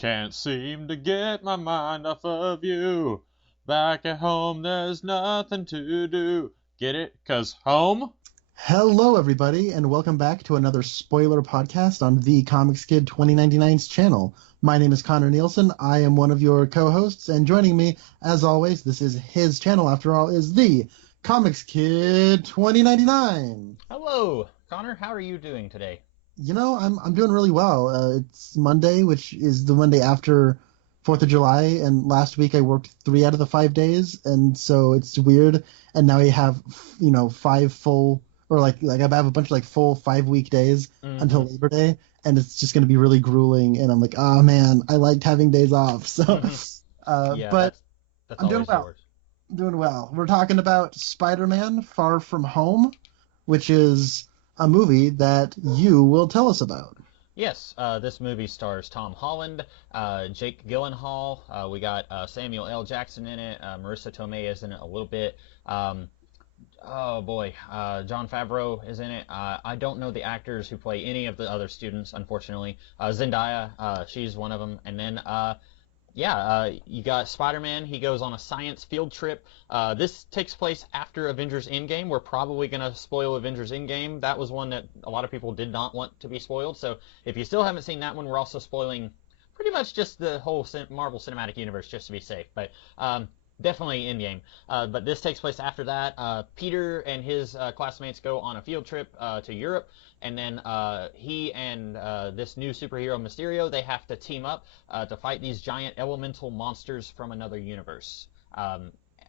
Can't seem to get my mind off of you. Back at home, there's nothing to do. Get it? 'Cause home? Hello, everybody, and welcome back to another spoiler podcast on the Comics Kid 2099's channel. My name is Conner Nielsen. I am one of your co-hosts, and joining me, as always, this is his channel, after all, is the Comics Kid 2099. Hello, Connor. How are you doing today? You know, I'm doing really well. It's Monday, which is the Monday after 4th of July, and last week I worked 3 out of the 5 days, and so it's weird. And now I have, 5 full, or like I have a bunch of full 5-week days until Labor Day, and it's just going to be really grueling. And I'm like, oh man, I liked having days off. So, but that's I'm doing well. yours. I'm doing well. We're talking about Spider-Man: Far From Home, which is a movie that you will tell us about. Yes, this movie stars Tom Holland, Jake Gyllenhaal. We got Samuel L. Jackson in it. Marissa Tomei is in it a little bit. Jon Favreau is in it. I don't know the actors who play any of the other students, unfortunately. Zendaya, she's one of them. And then, you got Spider-Man. He goes on a science field trip. This takes place after Avengers Endgame. We're probably going to spoil Avengers Endgame. That was one that a lot of people did not want to be spoiled. So if you still haven't seen that one, we're also spoiling pretty much just the whole Marvel Cinematic Universe, just to be safe. But definitely Endgame. But this takes place after that. Peter and his classmates go on a field trip to Europe. And then he and this new superhero Mysterio, they have to team up to fight these giant elemental monsters from another universe.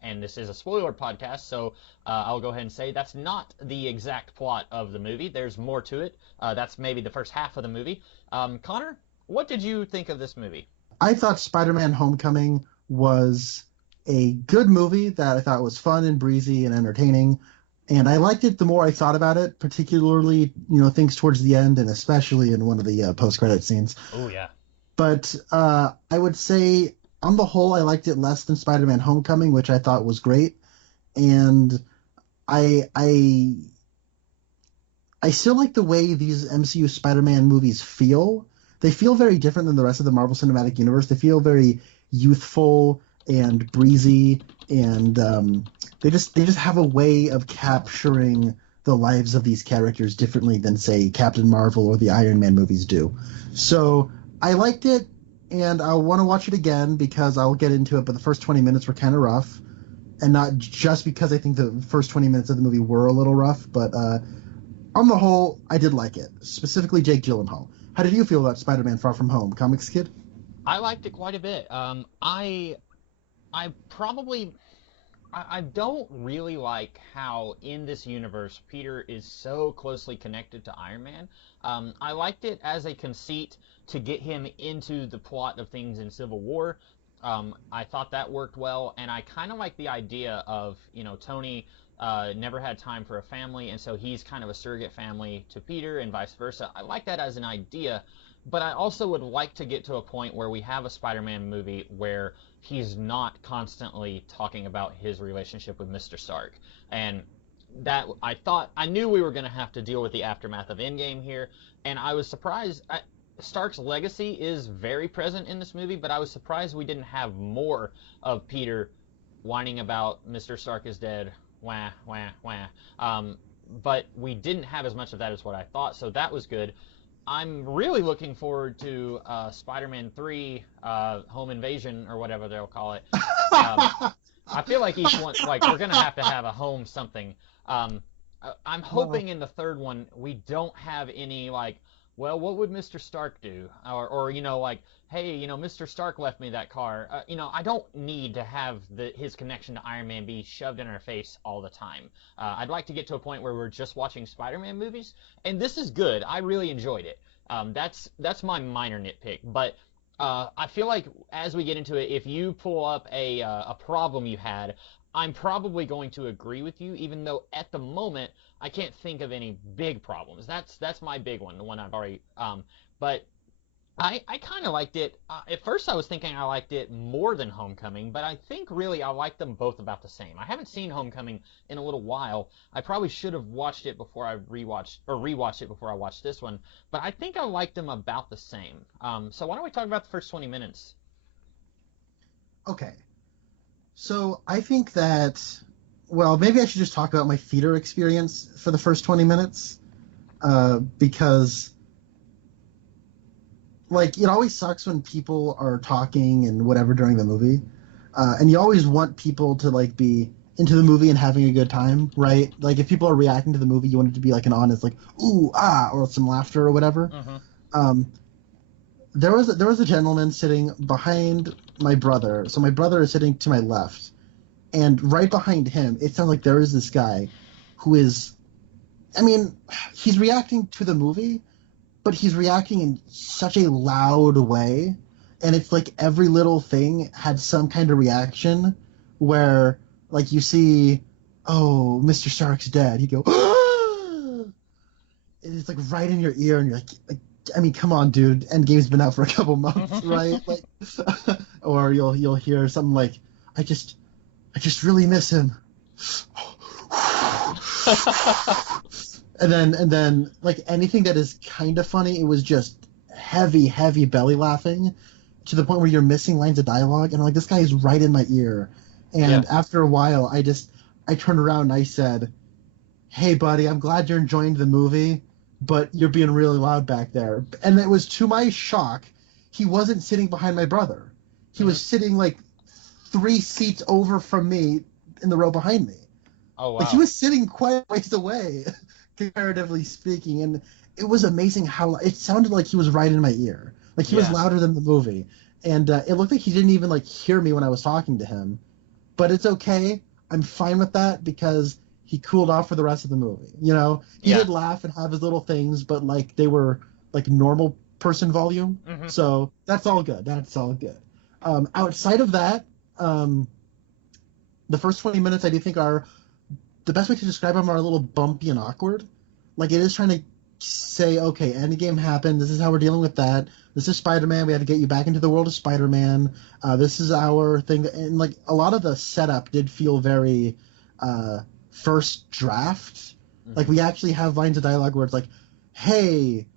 And this is a spoiler podcast, so I'll go ahead and say that's not the exact plot of the movie. There's more to it. That's maybe the first half of the movie. Connor, what did you think of this movie? I thought Spider-Man: Homecoming was a good movie that I thought was fun and breezy and entertaining. And I liked it the more I thought about it, particularly, things towards the end and especially in one of the post-credit scenes. Oh, yeah. But I would say, on the whole, I liked it less than Spider-Man: Homecoming, which I thought was great. And I still like the way these MCU Spider-Man movies feel. They feel very different than the rest of the Marvel Cinematic Universe. They feel very youthful and breezy, and they just have a way of capturing the lives of these characters differently than, say, Captain Marvel or the Iron Man movies do. So I liked it, and I want to watch it again because I'll get into it, but the first 20 minutes were kind of rough, and not just because I think the first 20 minutes of the movie were a little rough, but on the whole, I did like it, specifically Jake Gyllenhaal. How did you feel about Spider-Man: Far From Home, Comics Kid? I liked it quite a bit. I don't really like how in this universe Peter is so closely connected to Iron Man. I liked it as a conceit to get him into the plot of things in Civil War. I thought that worked well, and I kind of like the idea of, Tony never had time for a family, and so he's kind of a surrogate family to Peter and vice versa. I like that as an idea, but I also would like to get to a point where we have a Spider-Man movie where he's not constantly talking about his relationship with Mr. Stark. And that, I knew we were going to have to deal with the aftermath of Endgame here, and I was surprised. Stark's legacy is very present in this movie, but I was surprised we didn't have more of Peter whining about Mr. Stark is dead, wah, wah, wah. But we didn't have as much of that as what I thought, so that was good. I'm really looking forward to Spider-Man 3 Home Invasion, or whatever they'll call it. I feel like each one, we're going to have a home something. I'm hoping in the third one we don't have any, well, what would Mr. Stark do? Or hey, Mr. Stark left me that car. I don't need to have his connection to Iron Man be shoved in our face all the time. I'd like to get to a point where we're just watching Spider-Man movies, and this is good. I really enjoyed it. That's my minor nitpick, but I feel like as we get into it, if you pull up a problem you had, I'm probably going to agree with you, even though at the moment I can't think of any big problems. That's my big one, the one I've already. But I kind of liked it. At first, I was thinking I liked it more than Homecoming, but I think really I like them both about the same. I haven't seen Homecoming in a little while. I probably should have watched it before I rewatched it before I watched this one. But I think I liked them about the same. So why don't we talk about the first 20 minutes? Okay. So I think that, well, maybe I should just talk about my theater experience for the first 20 minutes, because, like, it always sucks when people are talking and whatever during the movie, and you always want people to, like, be into the movie and having a good time, right? Like, if people are reacting to the movie, you want it to be, like, an honest, like, ooh, ah, or some laughter or whatever. Mm-hmm. There was a gentleman sitting behind my brother. So my brother is sitting to my left, and right behind him, it sounds like there is this guy who is, I mean, he's reacting to the movie, but he's reacting in such a loud way, and it's like every little thing had some kind of reaction where, like, you see, oh, Mr. Stark's dead. You go, and it's like right in your ear, and you're like, I mean, come on, dude. Endgame's been out for a couple months, right? Like, or you'll hear something like, I just really miss him. and then like anything that is kind of funny, it was just heavy belly laughing to the point where you're missing lines of dialogue, and I'm like, this guy is right in my ear. And after a while, I turned around and I said, hey, buddy, I'm glad you're enjoying the movie, but you're being really loud back there. And it was, to my shock, he wasn't sitting behind my brother. He was sitting like 3 seats over from me in the row behind me. Oh, wow. Like, he was sitting quite a ways away, comparatively speaking. And it was amazing how it sounded like he was right in my ear. Like, he was louder than the movie. And it looked like he didn't even, like, hear me when I was talking to him. But it's okay. I'm fine with that because he cooled off for the rest of the movie. You know, he did laugh and have his little things, but like they were like normal person volume. Mm-hmm. So that's all good. That's all good. Outside of that, the first 20 minutes I do think are, the best way to describe them, are a little bumpy and awkward. Like, it is trying to say, okay, Endgame happened. This is how we're dealing with that. This is Spider-Man. We had to get you back into the world of Spider-Man. This is our thing. And like a lot of the setup did feel very first draft. Mm-hmm. Like, we actually have lines of dialogue where it's like, hey,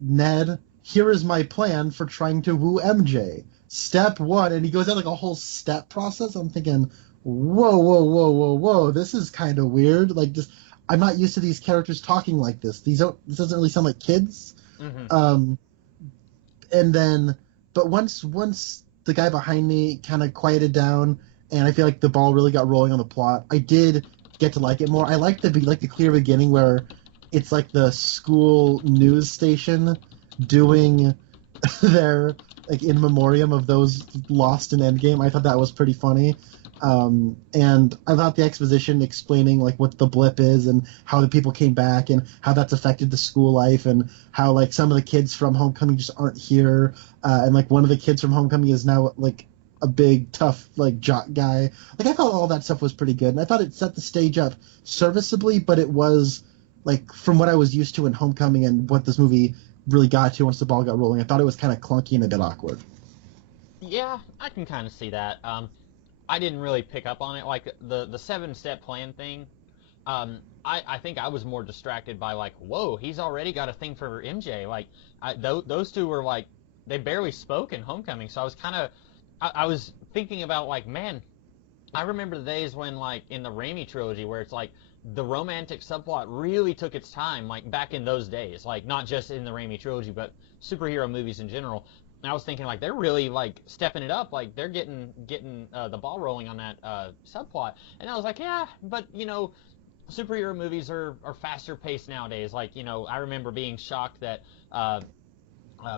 Ned, here is my plan for trying to woo MJ. Step 1. And he goes out like a whole step process. I'm thinking, whoa, this is kind of weird. Like, just, I'm not used to these characters talking like this. This doesn't really sound like kids. Mm-hmm. And then, but once the guy behind me kind of quieted down, and I feel like the ball really got rolling on the plot, I did get to like it more. I like the clear beginning where it's like the school news station doing their, like, in memoriam of those lost in Endgame. I thought that was pretty funny. And I thought the exposition explaining like what the blip is and how the people came back and how that's affected the school life and how like some of the kids from Homecoming just aren't here, and like one of the kids from Homecoming is now like a big tough like jock guy. Like, I thought all that stuff was pretty good, and I thought it set the stage up serviceably, but it was like, from what I was used to in Homecoming and what this movie really got to once the ball got rolling, I thought it was kind of clunky and a bit awkward. Yeah, I can kind of see that. I didn't really pick up on it, like the 7-step plan thing. I think I was more distracted by like, whoa, he's already got a thing for MJ. Like, those two were like, they barely spoke in Homecoming, so I was kind of, I was thinking about like, man, I remember the days when like in the Raimi trilogy where it's like the romantic subplot really took its time, like back in those days, like not just in the Raimi trilogy, but superhero movies in general. And I was thinking, like, they're really, like, stepping it up. Like, they're getting the ball rolling on that subplot. And I was like, yeah, but, you know, superhero movies are faster paced nowadays. Like, you know, I remember being shocked that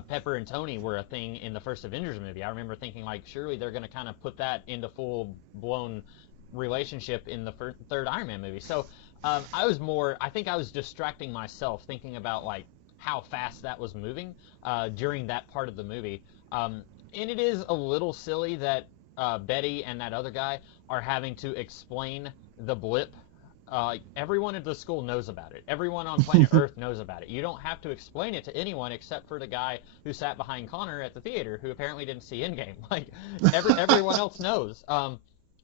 Pepper and Tony were a thing in the first Avengers movie. I remember thinking, like, surely they're going to kind of put that into full-blown relationship in the third Iron Man movie. So I think I was distracting myself thinking about, like, how fast that was moving during that part of the movie. And it is a little silly that Betty and that other guy are having to explain the blip everyone at the school knows about it. Everyone on planet Earth knows about it. You don't have to explain it to anyone except for the guy who sat behind Connor at the theater, who apparently didn't see Endgame. Like everyone else knows.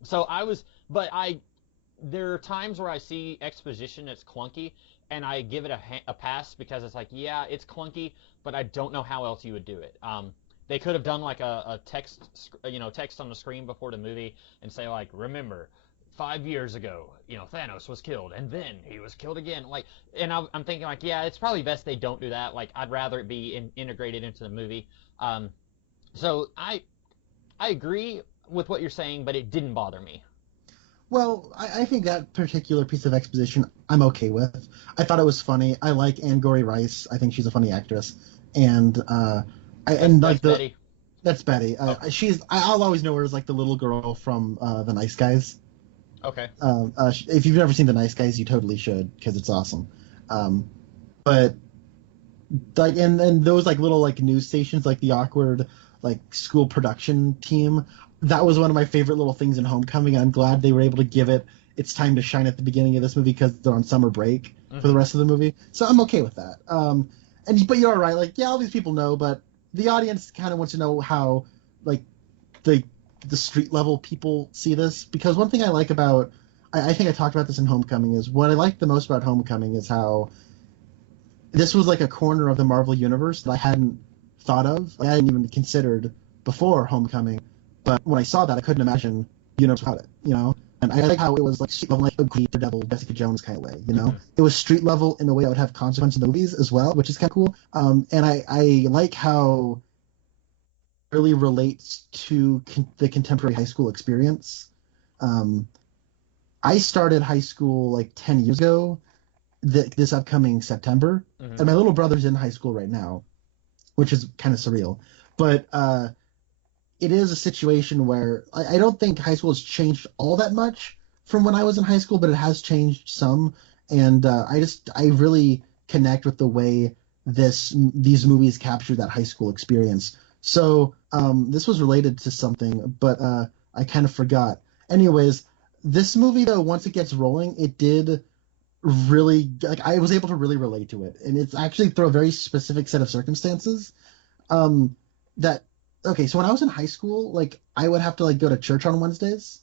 So I was, but I there are times where I see exposition that's clunky, and I give it a pass because it's like, yeah, it's clunky, but I don't know how else you would do it. They could have done like a text on the screen before the movie and say like, remember, 5 years ago, Thanos was killed, and then he was killed again. Like, and I'm thinking like, yeah, it's probably best they don't do that. Like, I'd rather it be integrated into the movie. So I agree with what you're saying, but it didn't bother me. Well, I think that particular piece of exposition I'm okay with. I thought it was funny. I like Angourie Rice. I think she's a funny actress, and That's Betty. that's Betty. Oh. I'll always know her as like the little girl from The Nice Guys. Okay. If you've never seen The Nice Guys, you totally should because it's awesome. But like and those like little like news stations, like the awkward like school production team, that was one of my favorite little things in Homecoming. I'm glad they were able to give it its time to shine at the beginning of this movie because they're on summer break for the rest of the movie. So I'm okay with that. But you're right. Like, yeah, all these people know, but the audience kind of wants to know how like the street level people see this, because one thing I like about I think I talked about this in Homecoming is what I like the most about Homecoming is how this was like a corner of the Marvel universe that I hadn't thought of. I hadn't even considered before Homecoming. But when I saw that, I couldn't imagine universe without it, And I like how it was like street level, like a Green Daredevil, Jessica Jones kind of way, It was street level in a way that would have consequence in the movies as well, which is kind of cool. And I like how it really relates to the contemporary high school experience. I started high school like 10 years ago, this upcoming September, and my little brother's in high school right now, which is kind of surreal. But it is a situation where I don't think high school has changed all that much from when I was in high school, but it has changed some. And I really connect with the way these movies capture that high school experience. So this was related to something, but I kind of forgot. Anyways, this movie, though, once it gets rolling, it did really, like, I was able to really relate to it. And it's actually through a very specific set of circumstances okay, so when I was in high school, like, I would have to, like, go to church on Wednesdays.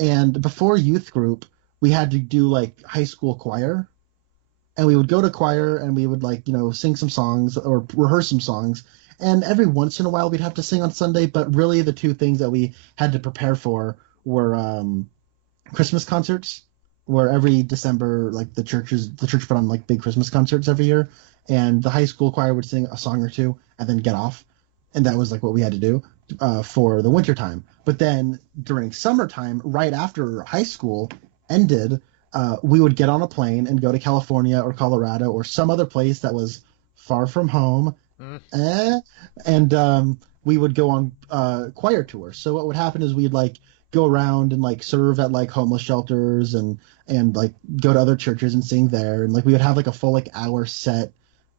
And before youth group, we had to do, like, high school choir. And we would go to choir and we would, like, sing some songs or rehearse some songs. And every once in a while we'd have to sing on Sunday, but really the two things that we had to prepare for were Christmas concerts, where every December, like, the church put on, like, big Christmas concerts every year. And the high school choir would sing a song or two and then get off. And that was like what we had to do for the winter time. But then during summertime, right after high school ended, we would get on a plane and go to California or Colorado or some other place that was far from home. And we would go on choir tours. So what would happen is we'd like go around and like serve at like homeless shelters and like go to other churches and sing there. And like we would have like a full like hour set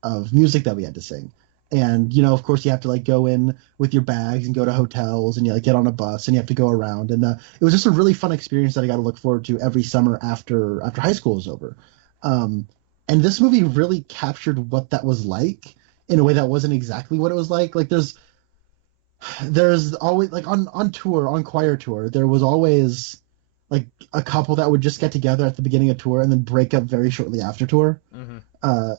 of music that we had to sing. And, of course, you have to, like, go in with your bags and go to hotels and you, like, get on a bus and you have to go around. And it was just a really fun experience that I got to look forward to every summer after high school was over. And this movie really captured what that was like in a way that wasn't exactly what it was like. Like, there's always, like, on tour, on choir tour, there was always, like, a couple that would just get together at the beginning of tour and then break up very shortly after tour.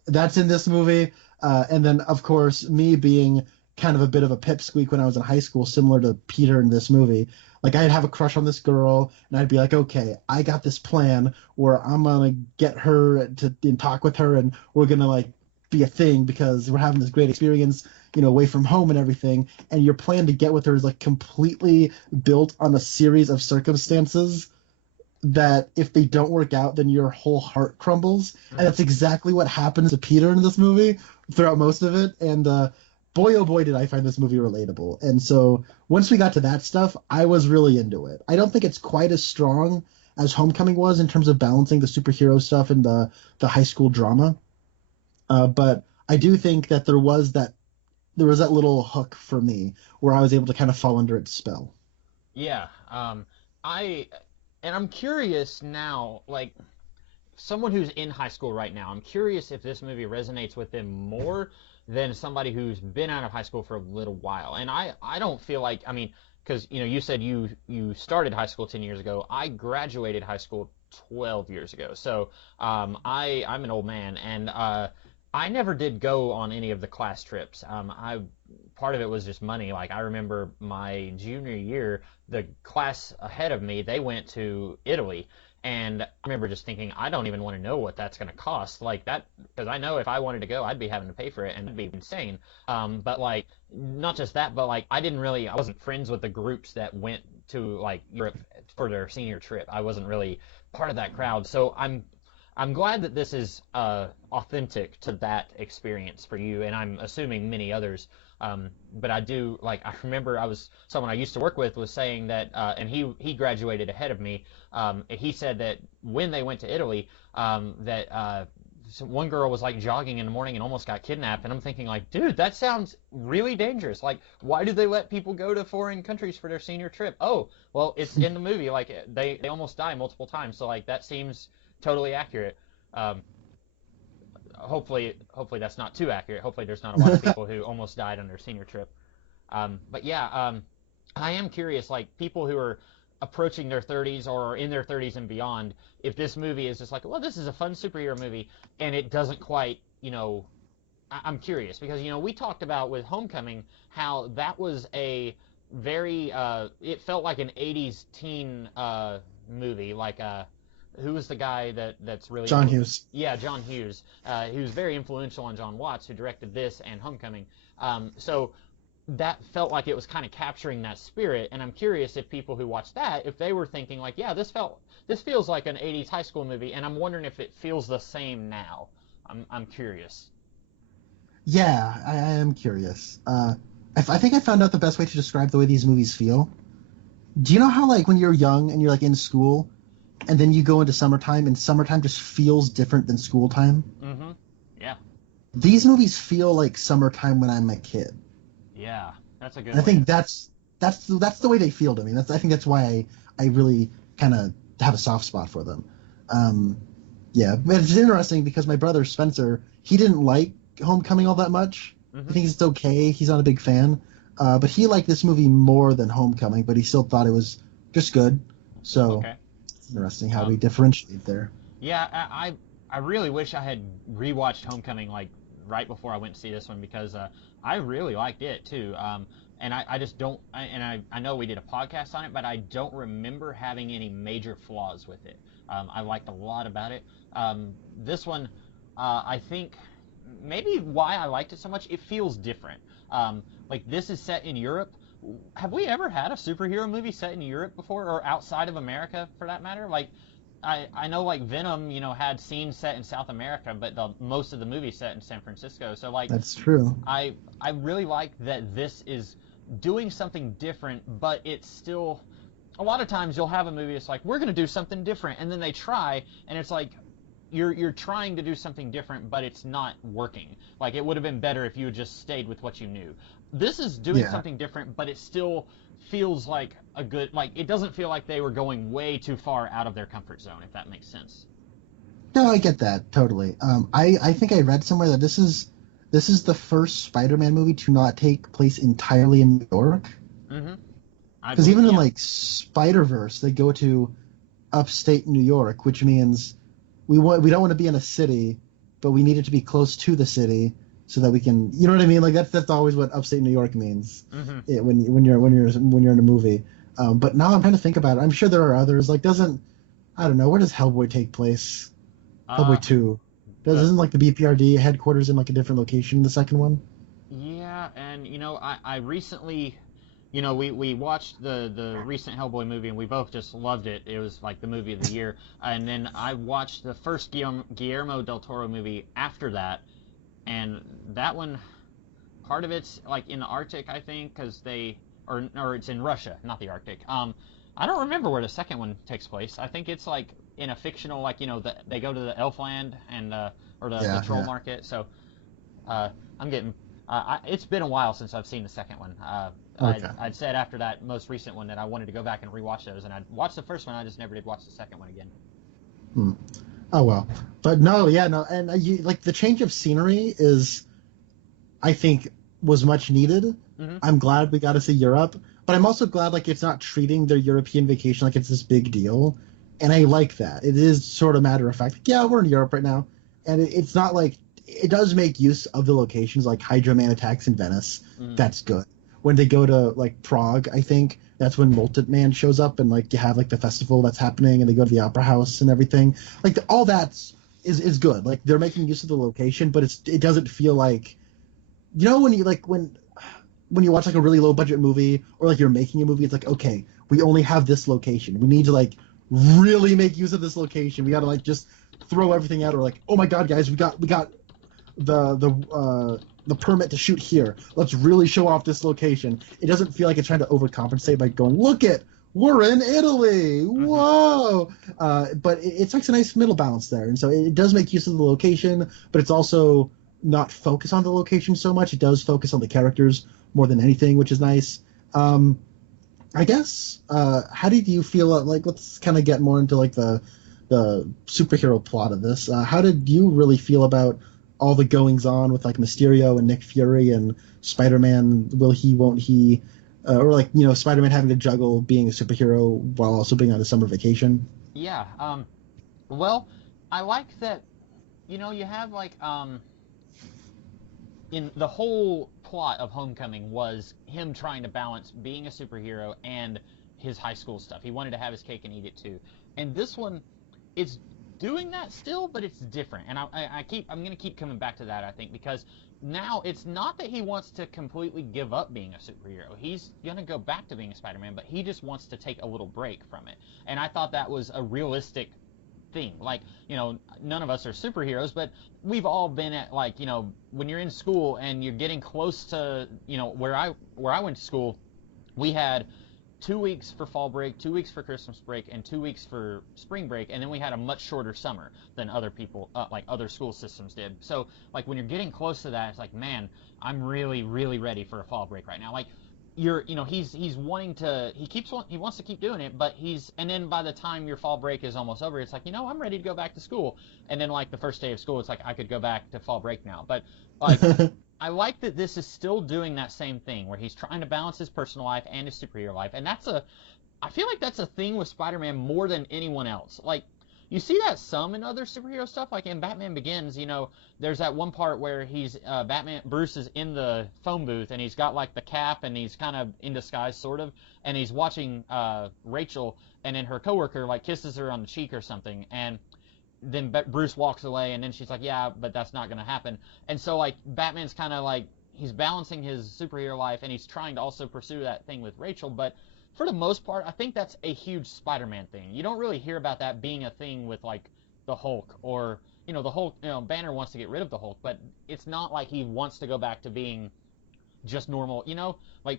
That's in this movie. And then, of course, me being kind of a bit of a pipsqueak when I was in high school, similar to Peter in this movie. Like, I'd have a crush on this girl, and I'd be like, okay, I got this plan where I'm going to get her and talk with her, and we're going to, like, be a thing because we're having this great experience, away from home and everything. And your plan to get with her is, like, completely built on a series of circumstances that if they don't work out, then your whole heart crumbles. And that's exactly what happens to Peter in this movie throughout most of it. And boy, oh boy, did I find this movie relatable. And so once we got to that stuff, I was really into it. I don't think it's quite as strong as Homecoming was in terms of balancing the superhero stuff and the high school drama. But I do think that there was that little hook for me where I was able to kind of fall under its spell. Yeah. And I'm curious now, like, someone who's in high school right now, I'm curious if this movie resonates with them more than somebody who's been out of high school for a little while. And I don't feel like, I mean, because you said you started high school 10 years ago. I graduated high school 12 years ago. So I'm an old man, and I never did go on any of the class trips. I part of it was just money. Like I remember my junior year, the class ahead of me, they went to Italy. And I remember just thinking, I don't even want to know what that's going to cost, like that, because I know if I wanted to go, I'd be having to pay for it, and it'd be insane. But like, not just that, but like, I wasn't friends with the groups that went to like Europe for their senior trip. I wasn't really part of that crowd. So I'm glad that this is authentic to that experience for you, and I'm assuming many others. But I do, like, I remember someone I used to work with was saying that, and he graduated ahead of me. He said that when they went to Italy, so one girl was like jogging in the morning and almost got kidnapped. And I'm thinking like, dude, that sounds really dangerous. Like, why do they let people go to foreign countries for their senior trip? Oh, well, it's in the movie. Like, they almost die multiple times. So like, that seems totally accurate. Hopefully that's not too accurate. Hopefully there's not a lot of people who almost died on their senior trip. But yeah, I am curious, like people who are approaching their 30s or in their 30s and beyond, if this movie is just like, well, this is a fun superhero movie, and it doesn't quite, I'm curious because, we talked about with Homecoming how that was a very, it felt like an 80s teen movie, like who was the guy that's really... John Hughes. Yeah, John Hughes. He was very influential on John Watts, who directed this and Homecoming. So that felt like it was kind of capturing that spirit, and I'm curious if people who watched that, if they were thinking like, yeah, this feels like an 80s high school movie, and I'm wondering if it feels the same now. I'm curious. Yeah, I am curious. I think I found out the best way to describe the way these movies feel. Do you know how, like, when you're young and you're, like, in school, and then you go into summertime, and summertime just feels different than school time? Mm-hmm. Yeah. These movies feel like summertime when I'm a kid. Yeah, that's a good. I think that's the way they feel to me. I think that's why I really kind of have a soft spot for them. Yeah, but it's interesting because my brother Spencer, he didn't like Homecoming all that much. Mm-hmm. He thinks it's okay. He's not a big fan, but he liked this movie more than Homecoming. But he still thought it was just good. So okay. It's interesting how we differentiate there. Yeah, I really wish I had rewatched Homecoming like right before I went to see this one because I really liked it too. And I just don't, I know we did a podcast on it, but I don't remember having any major flaws with it. I liked a lot about it. This one, I think maybe why I liked it so much, it feels different. Like this is set in Europe. Have we ever had a superhero movie set in Europe before, or outside of America for that matter? Like, I know like Venom, had scenes set in South America, but most of the movie set in San Francisco. So like that's true. I really like that this is doing something different, but it's still a lot of times you'll have a movie that's like we're going to do something different, and then they try, and it's like you're trying to do something different, but it's not working. Like it would have been better if you had just stayed with what you knew. This is doing something different, but it still feels like a good, like it doesn't feel like they were going way too far out of their comfort zone, if that makes sense. No, I get that totally. I think I read somewhere that this is the first Spider-Man movie to not take place entirely in New York. Mm-hmm. Because even in like Spider-Verse, they go to upstate New York, which means we don't want to be in a city, but we need it to be close to the city so that we can, you know what I mean? Like that's always what upstate New York means when you're in a movie. But now I'm trying to think about it. I'm sure there are others. Like I don't know, where does Hellboy take place? Hellboy 2. Isn't like the BPRD headquarters in like a different location in the second one? Yeah, and I recently, we watched the recent Hellboy movie and we both just loved it. It was like the movie of the year. And then I watched the first Guillermo del Toro movie after that, and that one, part of it's like in the Arctic, I think, because or it's in Russia, not the Arctic. I don't remember where the second one takes place. I think it's like in a fictional, like they go to the Elfland and or the troll market. So I'm getting. It's been a while since I've seen the second one. Okay. I'd said after that most recent one that I wanted to go back and rewatch those, and I'd watched the first one. I just never did watch the second one again. Oh well, but no, yeah, no, and like the change of scenery is, I think, was much needed. Hmm. I'm glad we got to see Europe, but I'm also glad like it's not treating their European vacation like it's this big deal, and I like that. It is sort of matter of fact. Like, yeah, we're in Europe right now, and it's not like it does make use of the locations like Hydra Man attacks in Venice. Hmm. That's good. When they go to like Prague, I think that's when Molten Man shows up, and like you have like the festival that's happening, and they go to the opera house and everything. Like all that's is good. Like they're making use of the location, but it doesn't feel like when you like when you watch like a really low budget movie or like you're making a movie, it's like, okay, we only have this location. We need to like really make use of this location. We got to like just throw everything out, or like, oh my god, guys, we got the permit to shoot here. Let's really show off this location. It doesn't feel like it's trying to overcompensate by going, look it, we're in Italy. Whoa! But it strikes a nice middle balance there, and so it does make use of the location, but it's also not focus on the location so much. It does focus on the characters more than anything, which is nice. I guess. How did you feel? Like, let's kind of get more into like the superhero plot of this. How did you really feel about all the goings on with like Mysterio and Nick Fury and Spider-Man? Will he? Won't he? Or like Spider-Man having to juggle being a superhero while also being on a summer vacation. Yeah. Well, I like that. You have like in the whole plot of Homecoming was him trying to balance being a superhero and his high school stuff. He wanted to have his cake and eat it too. And this one, it's doing that still, but it's different. And I'm gonna keep coming back to that, I think, because now it's not that he wants to completely give up being a superhero. He's gonna go back to being a Spider-Man, but he just wants to take a little break from it. And I thought that was a realistic thing. Like, none of us are superheroes, but we've all been at, like, when you're in school and you're getting close to, where I went to school, we had 2 weeks for fall break, 2 weeks for Christmas break, and 2 weeks for spring break, and then we had a much shorter summer than other people, like other school systems did. So, like, when you're getting close to that, it's like, man, I'm really, really ready for a fall break right now. Like, he's wanting to, he wants to keep doing it, but and then by the time your fall break is almost over, it's like, I'm ready to go back to school. And then, like, the first day of school, it's like, I could go back to fall break now. But, like, I like that this is still doing that same thing where he's trying to balance his personal life and his superhero life. And I feel like that's a thing with Spider-Man more than anyone else. Like, you see that some in other superhero stuff, like in Batman Begins, there's that one part where Bruce is in the phone booth and he's got like the cap and he's kind of in disguise, sort of, and he's watching Rachel, and then her coworker like kisses her on the cheek or something, and then Bruce walks away, and then she's like, yeah, but that's not going to happen. And so, like, Batman's kind of like, he's balancing his superhero life, and he's trying to also pursue that thing with Rachel, but for the most part, I think that's a huge Spider-Man thing. You don't really hear about that being a thing with, like, the Hulk, or, the Hulk, Banner wants to get rid of the Hulk, but it's not like he wants to go back to being just normal, like,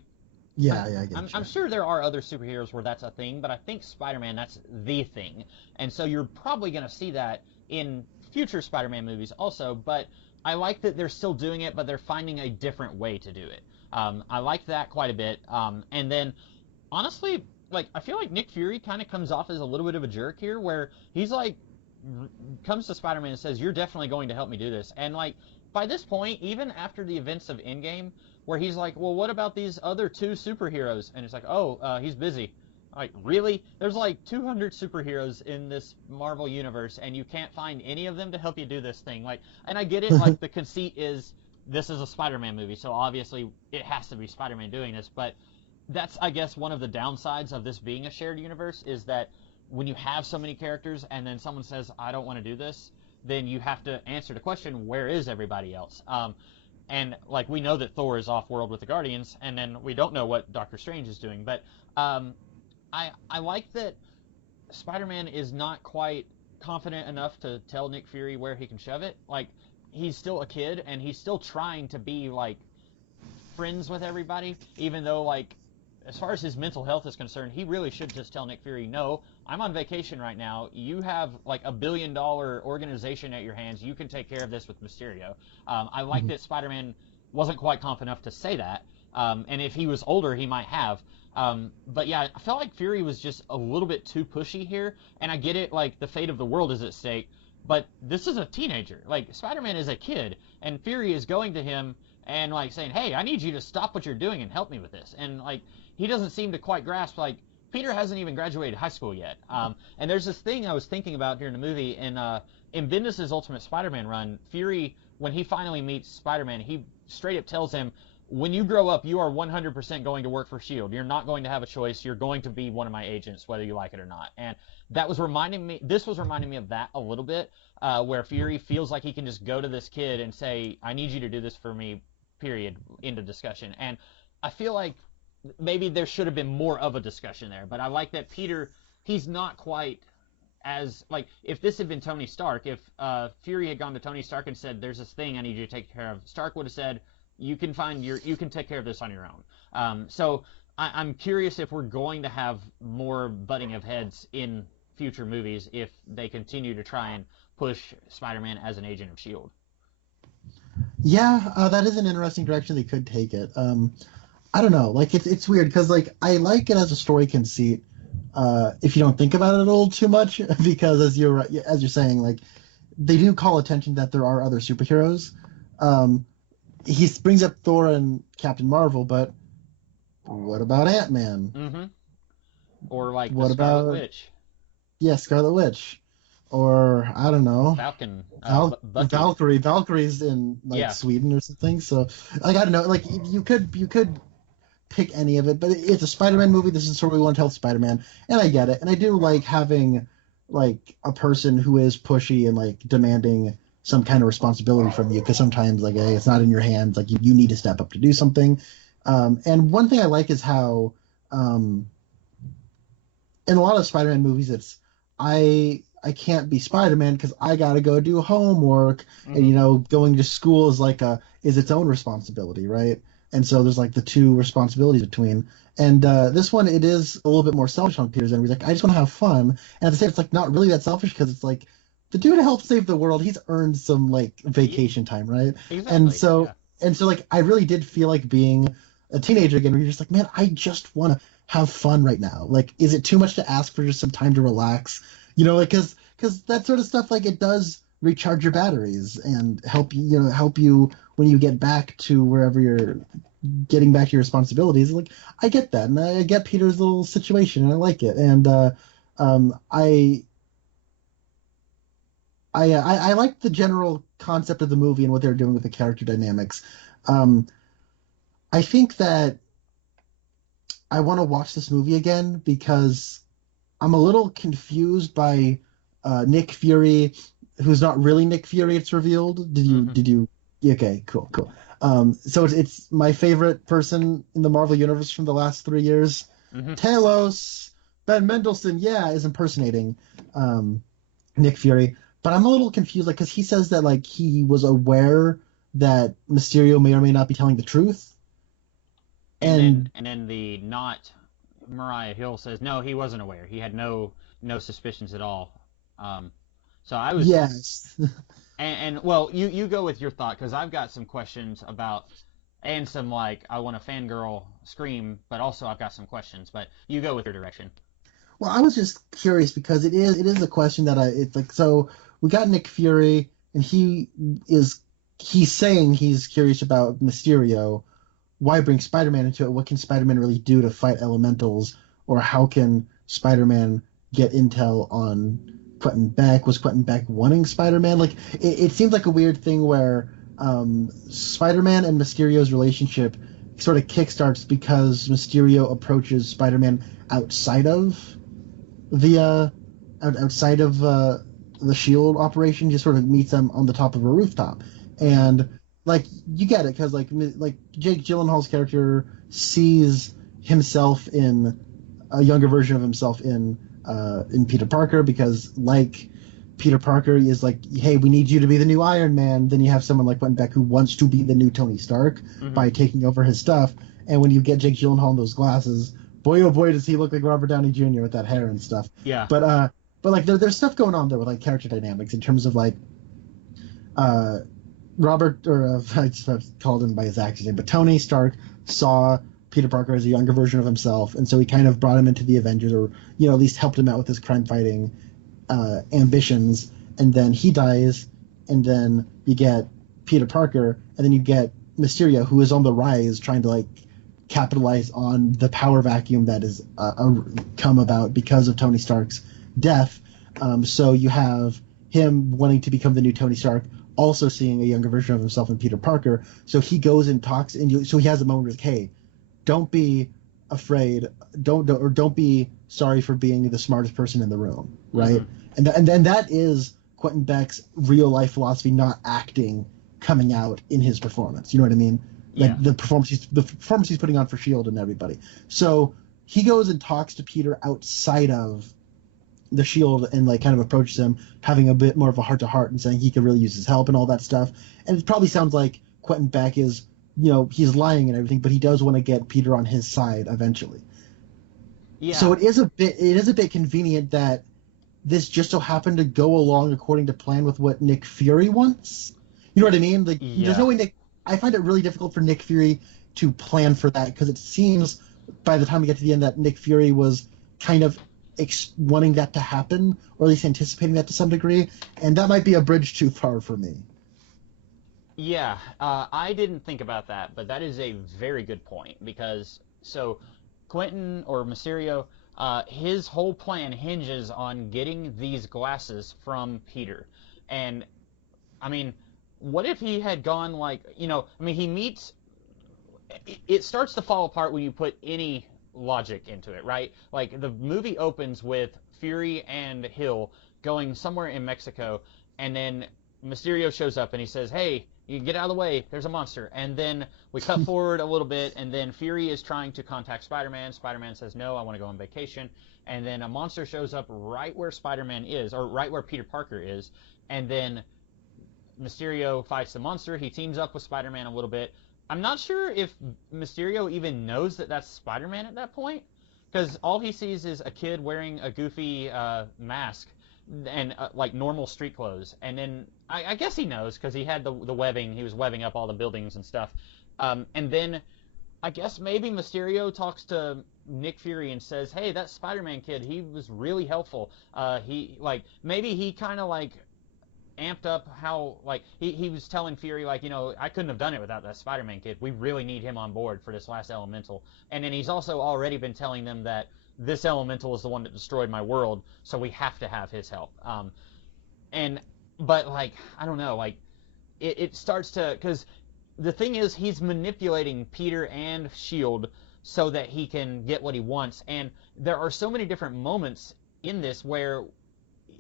Yeah, I get I'm sure there are other superheroes where that's a thing, but I think Spider-Man, that's the thing. And so you're probably going to see that in future Spider-Man movies also, but I like that they're still doing it, but they're finding a different way to do it. I like that quite a bit. And then, honestly, like, I feel like Nick Fury kind of comes off as a little bit of a jerk here, where he's like, comes to Spider-Man and says, you're definitely going to help me do this. And, like, by this point, even after the events of Endgame, where he's like, well, what about these other two superheroes? And it's like, oh, he's busy. Like, really? There's like 200 superheroes in this Marvel universe, and you can't find any of them to help you do this thing. Like, and I get it, like, the conceit is this is a Spider-Man movie, so obviously it has to be Spider-Man doing this, but that's, I guess, one of the downsides of this being a shared universe, is that when you have so many characters and then someone says, I don't want to do this, then you have to answer the question, where is everybody else? And, like, we know that Thor is off-world with the Guardians, and then we don't know what Doctor Strange is doing. But I like that Spider-Man is not quite confident enough to tell Nick Fury where he can shove it. Like, he's still a kid, and he's still trying to be, like, friends with everybody, even though, like, as far as his mental health is concerned, he really should just tell Nick Fury, no, I'm on vacation right now. You have, like, $1 billion organization at your hands. You can take care of this with Mysterio. I like that Spider-Man wasn't quite confident enough to say that. And if he was older, he might have. But yeah, I felt like Fury was just a little bit too pushy here. And I get it, like, the fate of the world is at stake. but this is a teenager. Like, Spider-Man is a kid, and Fury is going to him and, like, saying, hey, I need you to stop what you're doing and help me with this. And, like, he doesn't seem to quite grasp, like, Peter hasn't even graduated high school yet. And there's this thing I was thinking about here in the movie. In Bendis' Ultimate Spider-Man run, Fury, when he finally meets Spider-Man, he straight up tells him, when you grow up, you are 100% going to work for S.H.I.E.L.D. You're not going to have a choice. You're going to be one of my agents, whether you like it or not. And this was reminding me of that a little bit, where Fury feels like he can just go to this kid and say, I need you to do this for me, period, end of discussion. And I feel like maybe there should have been more of a discussion there, but I like that Peter, he's not quite as, like, if this had been Tony Stark, if Fury had gone to Tony Stark and said, there's this thing I need you to take care of, Stark would have said, you can take care of this on your own. So I'm curious if we're going to have more butting of heads in future movies if they continue to try and push Spider-Man as an agent of S.H.I.E.L.D. Yeah, that is an interesting direction they could take it. I don't know, like it's weird because like I like it as a story conceit if you don't think about it a little too much, because as you're saying, like they do call attention that there are other superheroes. He brings up Thor and Captain Marvel, but what about Ant-Man? Mm-hmm. Or like what the Scarlet about Witch? Yeah, Scarlet Witch, or I don't know, Falcon. Bucky. Valkyrie. Valkyrie's in like Sweden or something. So like I don't know, like you could pick any of it, but it's a Spider-Man movie. This is the story we want to tell Spider-Man, and I get it, and I do like having like a person who is pushy and like demanding some kind of responsibility from you, because sometimes like hey, it's not in your hands, like you need to step up to do something. And one thing I like is how in a lot of Spider-Man movies it's I can't be Spider-Man because I gotta go do homework, and going to school is its own responsibility, right? And so there's like the two responsibilities between. And this one, it is a little bit more selfish on Peter's end. He's like, I just want to have fun. And at the same, it's like not really that selfish, because it's like the dude helped save the world. He's earned some like vacation time, right? Exactly. And so like I really did feel like being a teenager again, where you're just like, man, I just want to have fun right now. Like, is it too much to ask for just some time to relax? Like because that sort of stuff, like it does recharge your batteries and help you when you get back to wherever you're getting back to your responsibilities. Like I get that, and I get Peter's little situation, and I like it, and I like the general concept of the movie and what they're doing with the character dynamics. I think that I want to watch this movie again because I'm a little confused by Nick Fury, who's not really Nick Fury. It's revealed. Did you? Okay, cool. So it's my favorite person in the Marvel Universe from the last 3 years. Talos, Ben Mendelsohn, is impersonating Nick Fury. But I'm a little confused, like, because he says that like he was aware that Mysterio may or may not be telling the truth. And then the not Mariah Hill says no, he wasn't aware. He had no suspicions at all. So I was And well, you go with your thought, because I've got some questions about, and some like I want a fangirl scream, but also I've got some questions. But you go with your direction. Well, I was just curious because it is a question that it's like, so we got Nick Fury, and he's saying he's curious about Mysterio. Why bring Spider-Man into it? What can Spider-Man really do to fight elementals, or how can Spider-Man get intel on Quentin Beck? Was Quentin Beck wanting Spider-Man? Like it seems like a weird thing where Spider-Man and Mysterio's relationship sort of kickstarts because Mysterio approaches Spider-Man outside of the S.H.I.E.L.D. operation. Just sort of meets them on the top of a rooftop, and like you get it, because like Jake Gyllenhaal's character sees himself in a younger version of himself in Peter Parker, because like Peter Parker is like, hey, we need you to be the new Iron Man. Then you have someone like Quentin Beck who wants to be the new Tony Stark by taking over his stuff. And when you get Jake Gyllenhaal in those glasses, boy oh boy does he look like Robert Downey Jr. with that hair and stuff. Yeah. But like there's stuff going on there with like character dynamics in terms of like Robert, or I just called him by his actor's name, but Tony Stark saw Peter Parker as a younger version of himself, and so he kind of brought him into the Avengers, or at least helped him out with his crime fighting ambitions. and then he dies, and then you get Peter Parker, and then you get Mysterio, who is on the rise, trying to like capitalize on the power vacuum that has come about because of Tony Stark's death. So you have him wanting to become the new Tony Stark, also seeing a younger version of himself in Peter Parker. So he goes and talks, and so he has a moment where he's like, hey, don't be afraid, don't be sorry for being the smartest person in the room, right? Mm-hmm. And then that is Quentin Beck's real life philosophy, not acting, coming out in his performance. You know what I mean? Like the performance he's putting on for S.H.I.E.L.D. and everybody. So he goes and talks to Peter outside of the S.H.I.E.L.D. and like kind of approaches him, having a bit more of a heart to heart and saying he could really use his help and all that stuff. And it probably sounds like Quentin Beck is, he's lying and everything, but he does want to get Peter on his side eventually. Yeah. So it is a bit convenient that this just so happened to go along according to plan with what Nick Fury wants. You know what I mean? Like, There's no way I find it really difficult for Nick Fury to plan for that, because it seems by the time we get to the end that Nick Fury was kind of wanting that to happen, or at least anticipating that to some degree, and that might be a bridge too far for me. Yeah, I didn't think about that, but that is a very good point, because so Quentin or Mysterio, his whole plan hinges on getting these glasses from Peter. And I mean, what if he had gone he meets, it starts to fall apart when you put any logic into it, right? Like, the movie opens with Fury and Hill going somewhere in Mexico, and then Mysterio shows up and he says, hey, you get out of the way, there's a monster. And then we cut forward a little bit, and then Fury is trying to contact Spider-Man. Spider-Man says, no, I want to go on vacation. And then a monster shows up right where Spider-Man is, or right where Peter Parker is, and then Mysterio fights the monster. He teams up with Spider-Man a little bit. I'm not sure if Mysterio even knows that that's Spider-Man at that point, because all he sees is a kid wearing a goofy mask and like normal street clothes. And then I guess he knows, because he had the webbing. He was webbing up all the buildings and stuff. And then I guess maybe Mysterio talks to Nick Fury and says, hey, that Spider-Man kid, he was really helpful. Maybe he kind of like amped up how, like, he was telling Fury, like, I couldn't have done it without that Spider-Man kid. We really need him on board for this last elemental. And then he's also already been telling them that this elemental is the one that destroyed my world, so we have to have his help. But like, I don't know, like, it starts to, because the thing is, he's manipulating Peter and S.H.I.E.L.D. so that he can get what he wants. And there are so many different moments in this where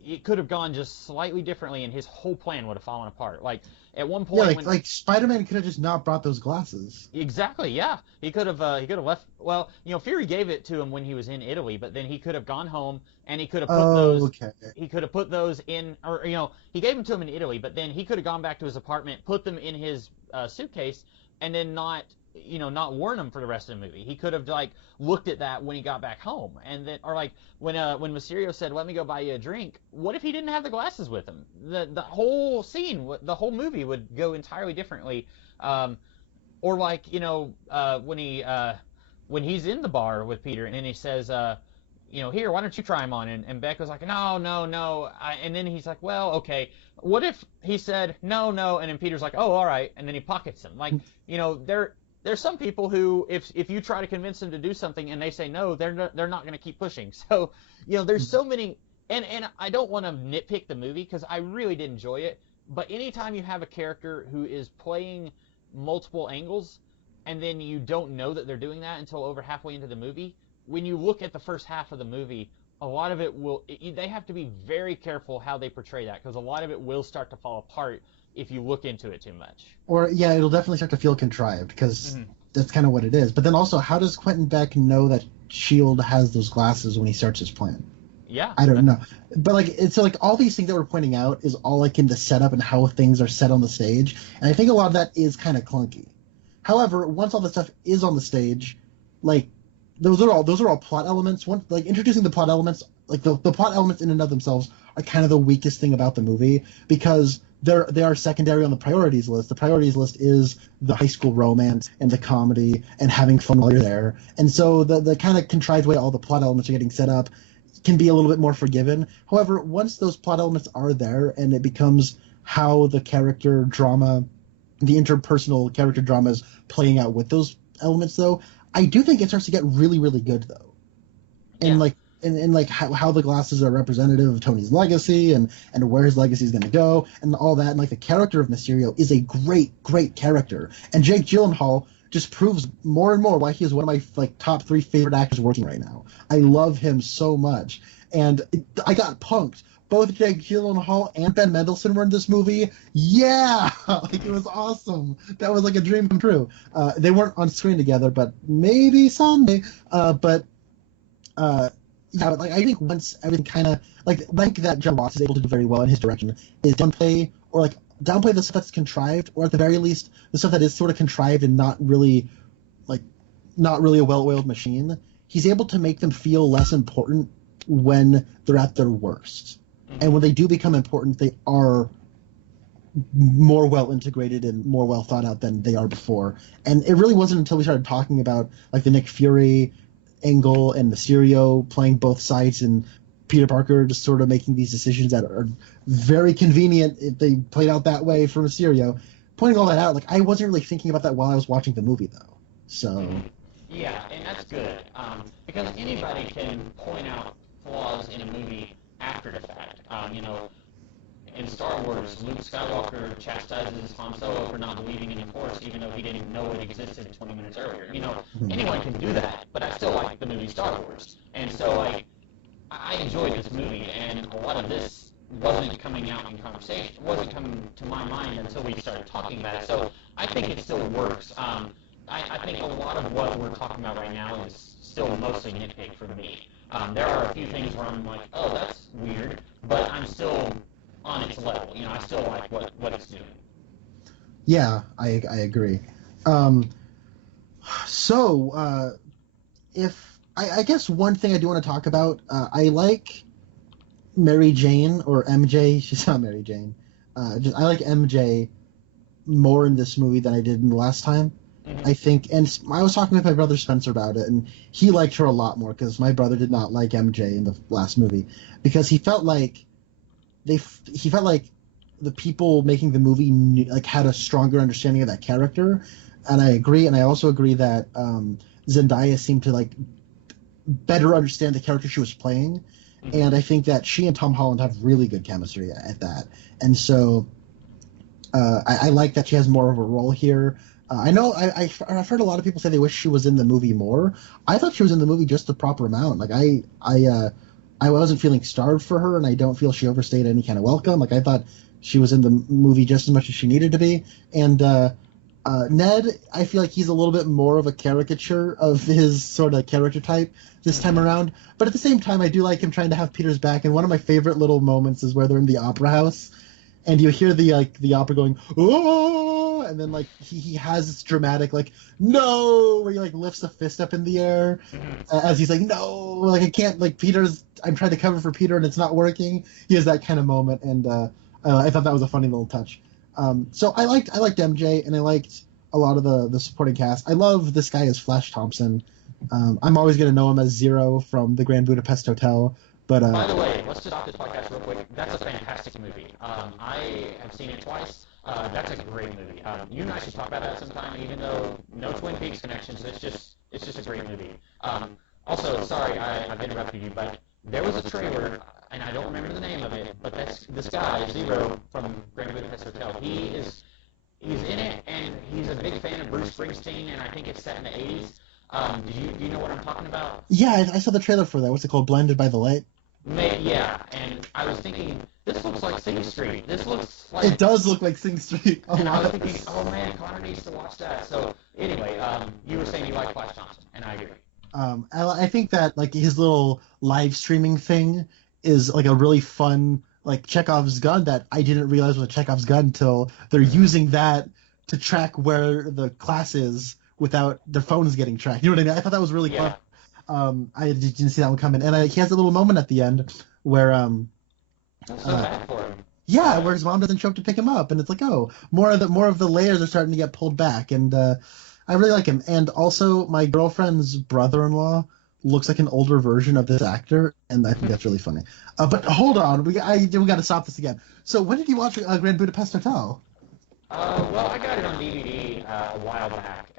it could have gone just slightly differently, and his whole plan would have fallen apart. Like, at one point, like Spider-Man could have just not brought those glasses. Exactly, yeah. He could have left. Well, Fury gave it to him when he was in Italy, but then he could have gone home and he could have put those. Okay. He could have put those in, or he gave them to him in Italy, but then he could have gone back to his apartment, put them in his suitcase, and then not worn them for the rest of the movie. He could have like looked at that when he got back home, and then, or like when Mysterio said, "Let me go buy you a drink." What if he didn't have the glasses with him? The whole scene, the whole movie would go entirely differently. Or like when he's in the bar with Peter, and then he says, here, why don't you try them on? And Beck was like, no. And then he's like, well, okay. What if he said no, and then Peter's like, oh, all right, and then he pockets them. Like, there's some people who, if you try to convince them to do something and they say no, they're not going to keep pushing. So, there's so many, and I don't want to nitpick the movie, because I really did enjoy it, but anytime you have a character who is playing multiple angles, and then you don't know that they're doing that until over halfway into the movie, when you look at the first half of the movie, a lot of it they have to be very careful how they portray that, because a lot of it will start to fall apart if you look into it too much. Or, yeah, it'll definitely start to feel contrived, because that's kind of what it is. But then also, how does Quentin Beck know that S.H.I.E.L.D. has those glasses when he starts his plan? Yeah. I don't know. But, like, it's like all these things that we're pointing out is all, like, in the setup and how things are set on the stage. And I think a lot of that is kind of clunky. However, once all the stuff is on the stage, like, those are all plot elements. Like, introducing the plot elements, like, the plot elements in and of themselves are kind of the weakest thing about the movie, because they are secondary on the priorities list. The priorities list is the high school romance and the comedy and having fun while you're there. And so the kind of contrived way all the plot elements are getting set up can be a little bit more forgiven. However, once those plot elements are there and it becomes how the character drama, the interpersonal character drama is playing out with those elements, though, I do think it starts to get really, really good, though. And Yeah. like how the glasses are representative of Tony's legacy and where his legacy is going to go and all that. And like the character of Mysterio is a great character. And Jake Gyllenhaal just proves more and more why he is one of my like top 3 favorite actors working right now. I love him so much. And I got punked. Both Jake Gyllenhaal and Ben Mendelsohn were in this movie. Yeah, like it was awesome. That was like a dream come true. They weren't on screen together, but maybe someday. Yeah, but like I think once everything kind of like that John Watts is able to do very well in his direction is downplay the stuff that's contrived, or at the very least the stuff that is sort of contrived and not really a well-oiled machine. He's able to make them feel less important when they're at their worst. And when they do become important, they are more well integrated and more well thought out than they are before. And it really wasn't until we started talking about like the Nick Fury angle and Mysterio playing both sides and Peter Parker just sort of making these decisions that are very convenient if they played out that way for Mysterio. Pointing all that out, like I wasn't really thinking about that while I was watching the movie though. So Yeah, and that's good because anybody can point out flaws in a movie after the fact. In Star Wars, Luke Skywalker chastises Han Solo for not believing in the Force, even though he didn't know it existed 20 minutes earlier. Anyone can do that, but I still like the movie Star Wars. And so, like, I enjoyed this movie, and a lot of this wasn't coming out in conversation, wasn't coming to my mind until we started talking about it. So I think it still works. I think a lot of what we're talking about right now is still mostly nitpick for me. There are a few things where I'm like, oh, that's weird, but I'm still on its level. I still like what it's doing. yeah, I agree. If I guess one thing I do want to talk about, I like Mary Jane or MJ. She's not Mary Jane. I like MJ more in this movie than I did in the last time. Mm-hmm. I think, and I was talking with my brother Spencer about it, and he liked her a lot more because my brother did not like MJ in the last movie because he felt like the people making the movie had a stronger understanding of that character, and I agree. And I also agree that Zendaya seemed to better understand the character she was playing, mm-hmm. and I think that she and Tom Holland have really good chemistry at that. And so I like that she has more of a role here. I know I've heard a lot of people say they wish she was in the movie more. I thought she was in the movie just the proper amount. Like I wasn't feeling starved for her, and I don't feel she overstayed any kind of welcome. Like I thought she was in the movie just as much as she needed to be. And Ned, I feel like he's a little bit more of a caricature of his sort of character type this time around. But at the same time, I do like him trying to have Peter's back. And one of my favorite little moments is where they're in the opera house, and you hear the opera going, oh, and then he has this dramatic no, where he lifts a fist up in the air as he's like, no, I can't, I'm trying to cover for Peter and it's not working. He has that kind of moment, and I thought that was a funny little touch. So I liked MJ, and I liked a lot of the supporting cast. I love this guy as Flash Thompson. I'm always going to know him as Zero from the Grand Budapest Hotel. But by the way, let's just stop this podcast real quick. That's a fantastic movie. I have seen it twice. That's a great movie. You and I should talk about that sometime, even though no Twin Peaks connections. It's just a great movie. Also, sorry I've interrupted you, but there was a trailer, and I don't remember the name of it, but that's this guy Zero from Grand Budapest Hotel. He's in it, and he's a big fan of Bruce Springsteen, and I think it's set in the 80s. Do you know what I'm talking about? Yeah, I saw the trailer for that. What's it called? Blinded by the Light? Yeah, and I was thinking, this looks like Sing Street. This looks like... It does look like Sing Street. And I was thinking, oh man, Connor needs to watch that. So, anyway, you were saying you like Flash Thompson, and I agree. I think that, his little live streaming thing is, a really fun, Chekhov's gun that I didn't realize was a Chekhov's gun until they're using that to track where the class is without their phones getting tracked. You know what I mean? I thought that was really fun. I didn't see that one coming, and he has a little moment at the end where That's so bad for him. Yeah, where his mom doesn't show up to pick him up, and it's more of the layers are starting to get pulled back, and I really like him. And also, my girlfriend's brother-in-law looks like an older version of this actor, and I think that's really funny. But hold on, we got to stop this again. So when did you watch Grand Budapest Hotel? Well, I got it on DVD a while back,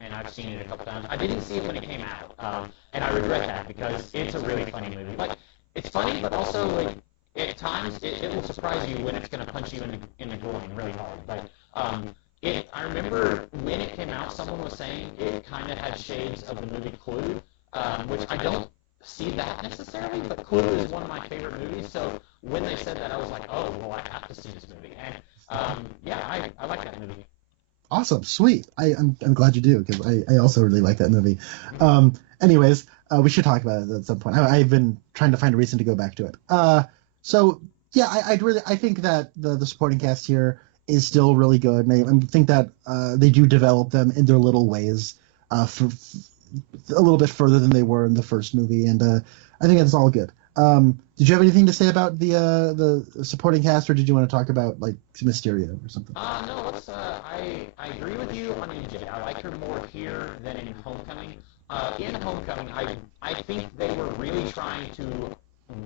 and I've seen it a couple times. I didn't see it when it came out, and I regret that because it's a really funny movie. Like, it's funny, but also like at times it will surprise you when it's going to punch you in the groin really hard. Like, I remember when it came out, someone was saying it kind of had shades of the movie Clue, which I don't see that necessarily, but Clue is one of my favorite movies. So when they said that, I was like, oh, well, I have to see this movie. And yeah, I like that movie. Awesome, sweet. I'm glad you do because I also really like that movie. Anyways, we should talk about it at some point. I've been trying to find a reason to go back to it. So yeah, I think that the supporting cast here is still really good, and I think that they do develop them in their little ways for a little bit further than they were in the first movie, and I think that's all good. Did you have anything to say about the supporting cast, or did you want to talk about like Mysterio or something? No, I agree with you on MJ. I like her more here than in Homecoming. In Homecoming, I think they were really trying to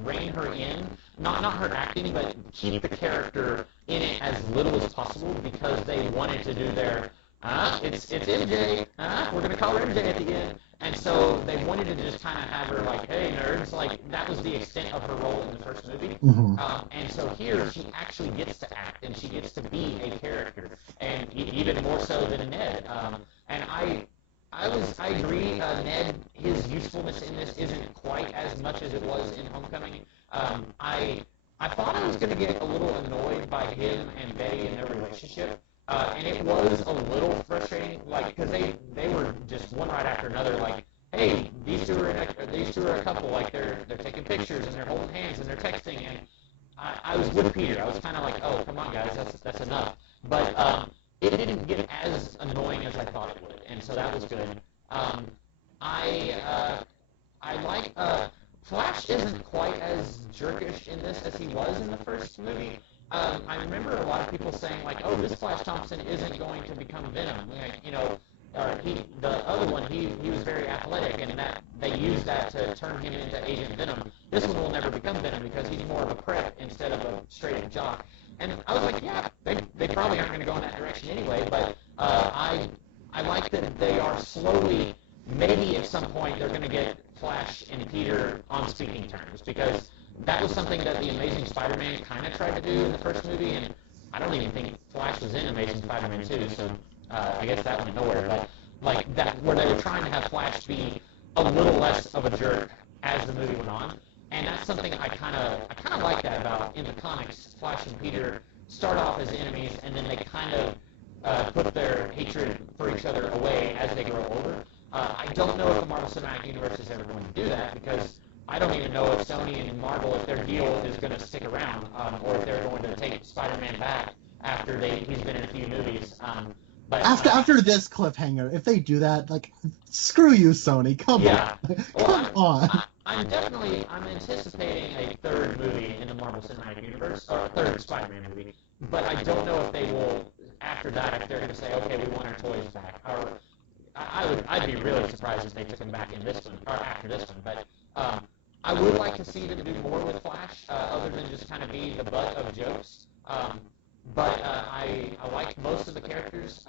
rein her in, not her acting, but keep the character in it as little as possible because they wanted to do their it's MJ, we're gonna call her MJ at the end, and so they wanted to just kind of have her like, hey nerds, like that was the extent of her role in the first movie, and so here she actually gets to act and she gets to be a character, and even more so than Ned, and I agree. Ned, his usefulness in this isn't quite as much as it was in Homecoming. I thought I was going to get a little annoyed by him and Betty and their relationship, and it was a little frustrating. Like because they were just one right after another. Like, hey, these two are a couple. Like they're taking pictures and they're holding hands and they're texting. And I was with Peter. I was kind of like, oh, come on, guys, that's enough. But it didn't get as annoying as I thought it would, and so that was good. I like Flash isn't quite as jerkish in this as he was in the first movie. I remember a lot of people saying like, "Oh, this Flash Thompson isn't going to become Venom." Like, the other one, he was very athletic, and that they used that to turn him into Agent Venom. This one will never become Venom because he's more of a prep instead of a straight up jock. And I was like, yeah, they probably aren't going to go in that direction anyway. But I like that they are slowly. Maybe at some point they're going to get Flash and Peter on speaking terms because that was something that the Amazing Spider-Man kind of tried to do in the first movie, and I don't even think Flash was in Amazing Spider-Man 2, so I guess that went nowhere. But like that, where they were trying to have Flash be a little less of a jerk as the movie went on, and that's something I kind of like that about in the comics. Flash and Peter start off as enemies, and then they kind of put their hatred for each other away as they grow older. I don't know if the Marvel Cinematic Universe is ever going to do that because I don't even know if Sony and Marvel, if their deal is going to stick around, or if they're going to take Spider-Man back after he's been in a few movies. But after this cliffhanger, if they do that, like, screw you, Sony. Come on. Well, Come on. I'm anticipating a third movie in the Marvel Cinematic Universe, or a third Spider-Man movie. But I don't know if they will, after that, if they're going to say, okay, we want our toys back. Or I'd be really surprised if they took him back in this one, or after this one. But I would like to see them do more with Flash, other than just kind of be the butt of jokes. But I like most of the characters.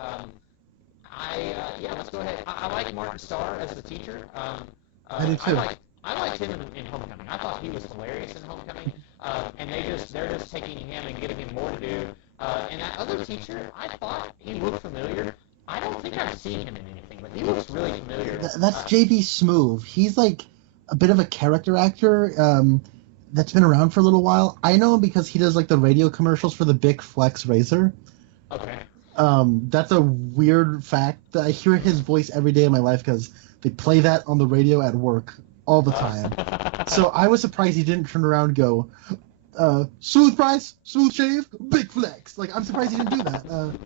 Let's go ahead. I like Martin Starr as the teacher. I do too. I liked him in Homecoming. I thought he was hilarious in Homecoming. And they're just taking him and giving him more to do. And that other teacher, I thought he looked familiar. I don't think I've seen him in anything, but he looks really familiar. That's J.B. Smoove. He's like a bit of a character actor that's been around for a little while. I know him because he does like the radio commercials for the Bic Flex Razor. Okay. That's a weird fact. I hear his voice every day of my life because they play that on the radio at work all the time. So I was surprised he didn't turn around and go, smooth price, smooth shave, Big Flex. Like, I'm surprised he didn't do that.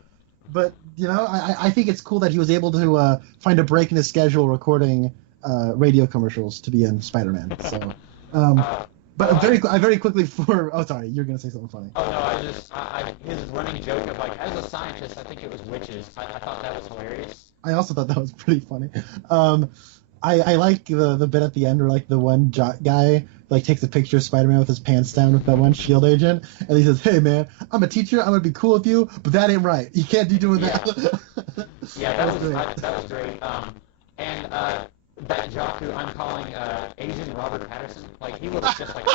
But, I think it's cool that he was able to find a break in his schedule recording radio commercials to be in Spider-Man. So, but very quickly oh, sorry, you're going to say something funny. Oh, no, his running joke of, like, as a scientist, I think it was witches. I thought that was hilarious. I also thought that was pretty funny. I like the bit at the end where like the one guy like takes a picture of Spider-Man with his pants down with that one Shield agent, and he says, "Hey man, I'm a teacher. I'm gonna be cool with you, but that ain't right. You can't be doing Yeah. that." Yeah, That was great. that was great. And that jock who I'm calling Asian Robert Patterson, like he looks just like.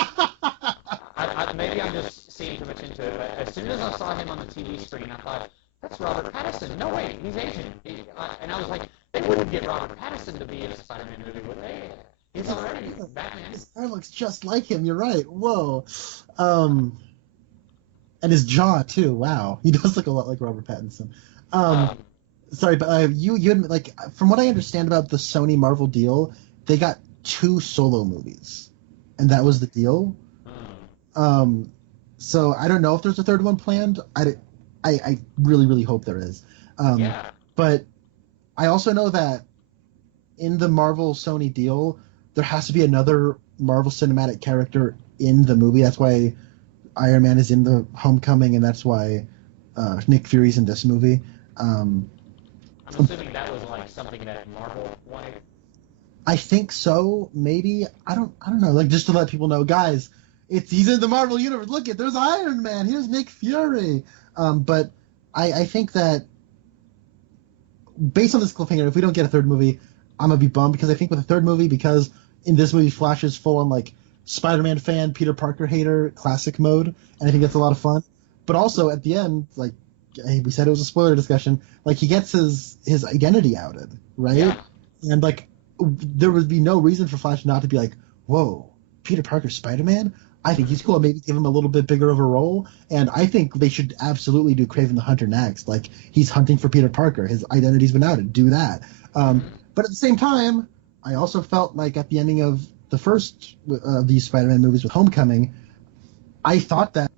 Maybe I'm just seeing too much into it, but as soon as I saw him on the TV screen, I thought, that's Robert Patterson. No way, he's Asian. And I was like, they wouldn't get Robert Patterson to be in a Spider-Man movie, would they? He's already Batman. His hair looks just like him. You're right. Whoa. And his jaw too. Wow, he does look a lot like Robert Pattinson. Um, Sorry, but you like from what I understand about the Sony Marvel deal, they got 2 solo movies, and that was the deal. So I don't know if there's a third one planned. I really really hope there is. yeah. But I also know that in the Marvel Sony deal, there has to be another Marvel Cinematic character in the movie. That's why Iron Man is in the Homecoming, and that's why Nick Fury's in this movie. I'm assuming that was like something that Marvel wanted. I think so. Maybe I don't know. Like just to let people know, guys, he's in the Marvel universe. Look, there's Iron Man. Here's Nick Fury. But I think that based on this cliffhanger, if we don't get a third movie, I'm gonna be bummed because I think with a third movie, because in this movie Flash is full on like Spider-Man fan, Peter Parker hater, classic mode, and I think that's a lot of fun. But also at the end, like we said, it was a spoiler discussion. Like he gets his identity outed, right? Yeah. And like there would be no reason for Flash not to be like, whoa, Peter Parker Spider-Man? I think he's cool. Maybe give him a little bit bigger of a role. And I think they should absolutely do Kraven the Hunter next. Like, he's hunting for Peter Parker. His identity's been outed. Do that. But at the same time, I also felt like at the ending of the first of these Spider-Man movies with Homecoming, I thought that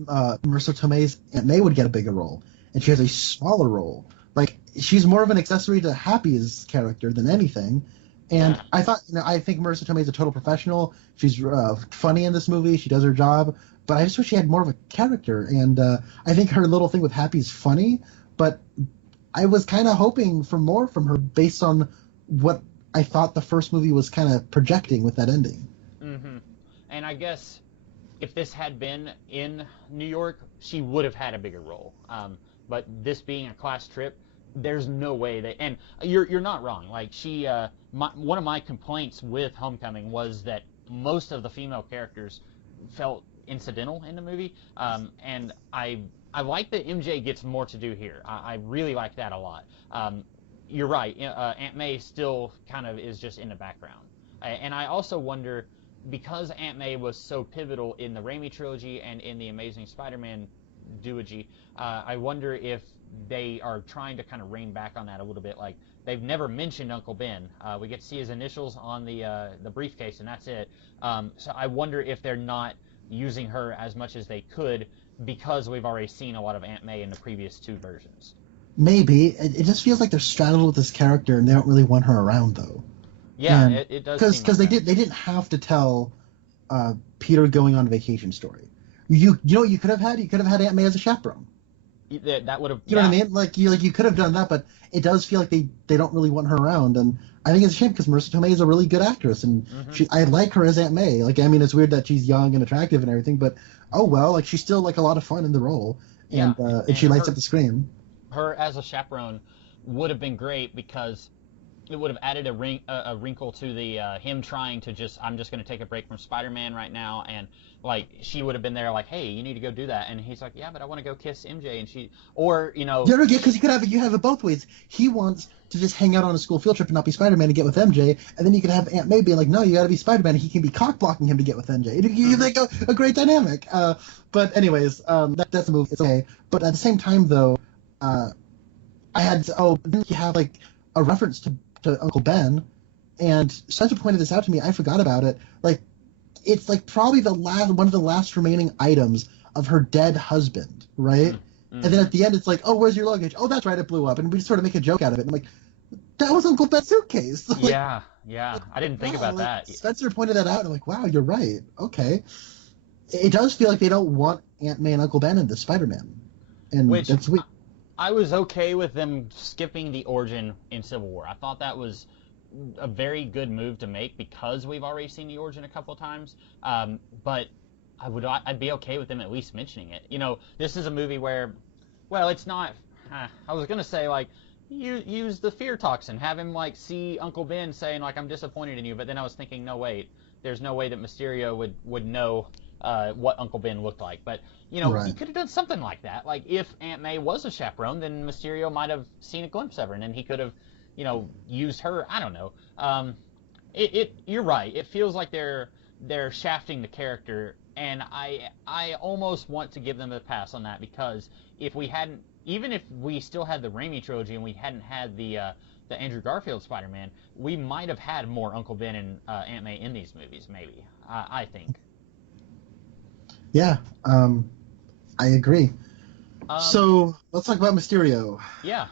Marissa Tomei's Aunt May would get a bigger role. And she has a smaller role. Like, she's more of an accessory to Happy's character than anything. And I thought, I think Marissa Tomei is a total professional. She's funny in this movie. She does her job. But I just wish she had more of a character. And I think her little thing with Happy is funny. But I was kind of hoping for more from her based on what I thought the first movie was kind of projecting with that ending. Mm-hmm. And I guess if this had been in New York, she would have had a bigger role. But this being a class trip, there's no way that. And you're not wrong. Like one of my complaints with Homecoming was that most of the female characters felt incidental in the movie, and I like that MJ gets more to do here. I really like that a lot. You're right. Aunt May still kind of is just in the background, and I also wonder, because Aunt May was so pivotal in the Raimi trilogy and in the Amazing Spider-Man duology, I wonder if they are trying to kind of rein back on that a little bit. Like, they've never mentioned Uncle Ben. We get to see his initials on the briefcase, and that's it. So I wonder if they're not using her as much as they could because we've already seen a lot of Aunt May in the previous 2 versions. Maybe. It just feels like they're straddled with this character, and they don't really want her around, though. Yeah, it does. Because they didn't have to tell Peter going on a vacation story. You know what you could have had? You could have had Aunt May as a chaperone. That would have. You know what I mean? Like you could have done that, but it does feel like they don't really want her around, and I think it's a shame because Marissa Tomei is a really good actress, and I like her as Aunt May. Like, I mean, it's weird that she's young and attractive and everything, but oh well, like she's still like a lot of fun in the role, and she lights up the screen. Her as a chaperone would have been great because it would have added a wrinkle to the him trying to I'm just going to take a break from Spider-Man right now, and like she would have been there like, hey, you need to go do that, and he's like, yeah, but I want to go kiss MJ, and she, or because you have it both ways. He wants to just hang out on a school field trip and not be Spider-Man and get with MJ, and then you could have Aunt May being like, no, you got to be Spider-Man, and he can be cock blocking him to get with MJ. You think a great dynamic. But anyways, that's a move. It's okay. But at the same time, though, I had then you have like a reference to Uncle Ben, and Spencer pointed this out to me. I forgot about it. Like, it's like probably one of the last remaining items of her dead husband, right? And then at the end, it's like, oh, where's your luggage? Oh, that's right, it blew up, and we just sort of make a joke out of it. And I'm like, that was Uncle Ben's suitcase. Like, yeah, I didn't think about that. Spencer pointed that out, and I'm like, wow, you're right. Okay, it does feel like they don't want Aunt May and Uncle Ben into Spider-Man, and that's weird. I was okay with them skipping the origin in Civil War. I thought that was a very good move to make because we've already seen the origin a couple of times. But I'd be okay with them at least mentioning it. This is a movie where, well, it's not. I was gonna say like use the fear toxin, have him like see Uncle Ben saying like I'm disappointed in you, but then I was thinking, no wait, there's no way that Mysterio would know what Uncle Ben looked like. But Right. he could have done something like that. Like if Aunt May was a chaperone, then Mysterio might have seen a glimpse of her, and then he could have used her. I don't know. You're right. It feels like they're shafting the character, and I almost want to give them a pass on that, because if we hadn't, even if we still had the Raimi trilogy and we hadn't had the Andrew Garfield Spider-Man, we might have had more Uncle Ben and Aunt May in these movies. Maybe I think. Yeah, I agree. So let's talk about Mysterio. Yeah.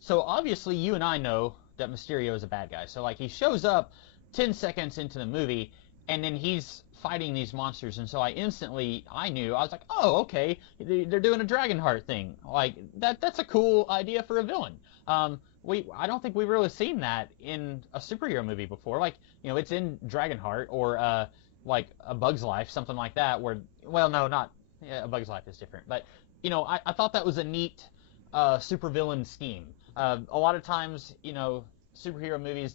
So obviously you and I know that Mysterio is a bad guy. So like he shows up 10 seconds into the movie and then he's fighting these monsters, and so I was like, oh, okay, they're doing a Dragonheart thing. Like that's a cool idea for a villain. I don't think we've really seen that in a superhero movie before. Like, it's in Dragonheart or like A Bug's Life, something like that, where, well, no, not A Bug's Life is different, but I thought that was a neat supervillain scheme. A lot of times, superhero movies,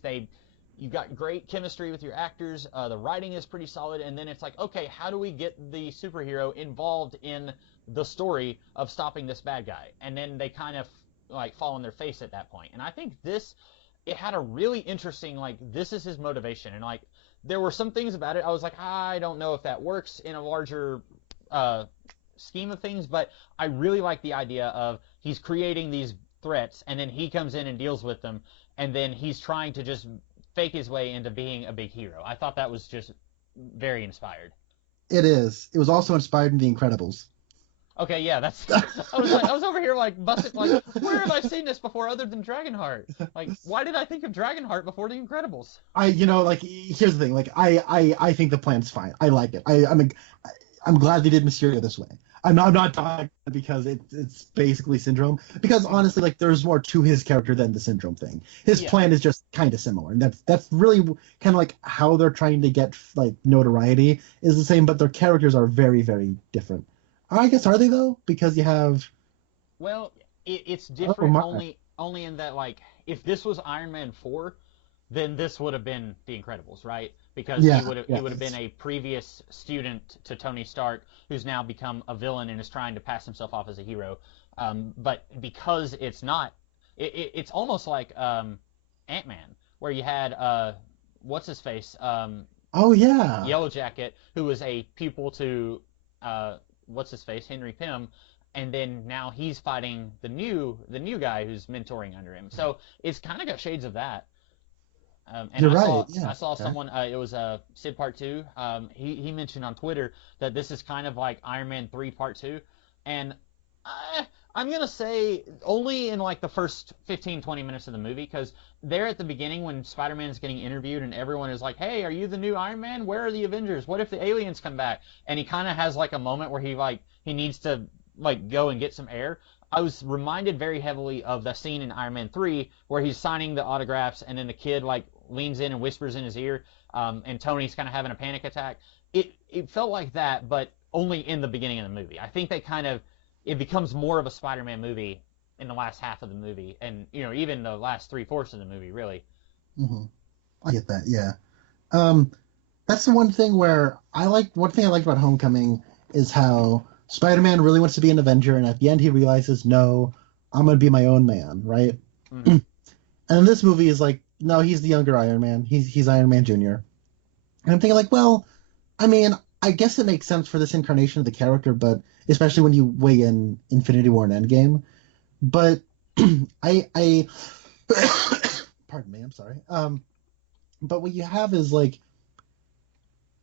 you've got great chemistry with your actors, the writing is pretty solid, and then it's like, okay, how do we get the superhero involved in the story of stopping this bad guy? And then they kind of like fall on their face at that point. And I think it had a really interesting, like, this is his motivation, and like there were some things about it I was like, I don't know if that works in a larger scheme of things, but I really like the idea of he's creating these threats and then he comes in and deals with them, and then he's trying to just fake his way into being a big hero. I thought that was just very inspired. It is. It was also inspired in The Incredibles. Okay, yeah, that's. I was over here like busting, like, where have I seen this before other than Dragonheart? Like, why did I think of Dragonheart before The Incredibles? Like, here's the thing. Like, I think the plan's fine. I like it. I'm glad they did Mysterio this way. I'm not talking because it's basically Syndrome. Because honestly, like, there's more to his character than the Syndrome thing. His plan is just kind of similar, and that's really kind of like how they're trying to get like notoriety is the same, but their characters are very, very different. I guess, are they though? Because you have. Well, it's different only in that, like, if this was Iron Man 4, then this would have been The Incredibles, right? Because he would have been a previous student to Tony Stark who's now become a villain and is trying to pass himself off as a hero. But because it's not, it's almost like Ant-Man, where you had what's his face? Yellow Jacket, who was a pupil to what's his face, Henry Pym, and then now he's fighting the new guy who's mentoring under him. So it's kind of got shades of that. And You're right. Yeah. I saw someone. It was Sid Part 2. He mentioned on Twitter that this is kind of like Iron Man 3 Part 2, and I'm gonna say only in like the first 15-20 minutes of the movie, because there at the beginning when Spider-Man's getting interviewed and everyone is like, "Hey, are you the new Iron Man? Where are the Avengers? What if the aliens come back?" And he kind of has like a moment where he needs to like go and get some air. I was reminded very heavily of the scene in Iron Man 3 where he's signing the autographs and then the kid like leans in and whispers in his ear, and Tony's kind of having a panic attack. It felt like that, but only in the beginning of the movie. I think it becomes more of a Spider-Man movie in the last half of the movie, and even the last 3/4 of the movie, really. Mm-hmm. I get that, yeah. That's the one thing where one thing I liked about Homecoming is how Spider-Man really wants to be an Avenger, and at the end he realizes, no, I'm going to be my own man, right? Mm-hmm. And this movie is like, no, he's the younger Iron Man. He's Iron Man Jr. And I'm thinking like, well, I mean, I guess it makes sense for this incarnation of the character, but especially when you weigh in Infinity War and Endgame. But I pardon me, I'm sorry. But what you have is like,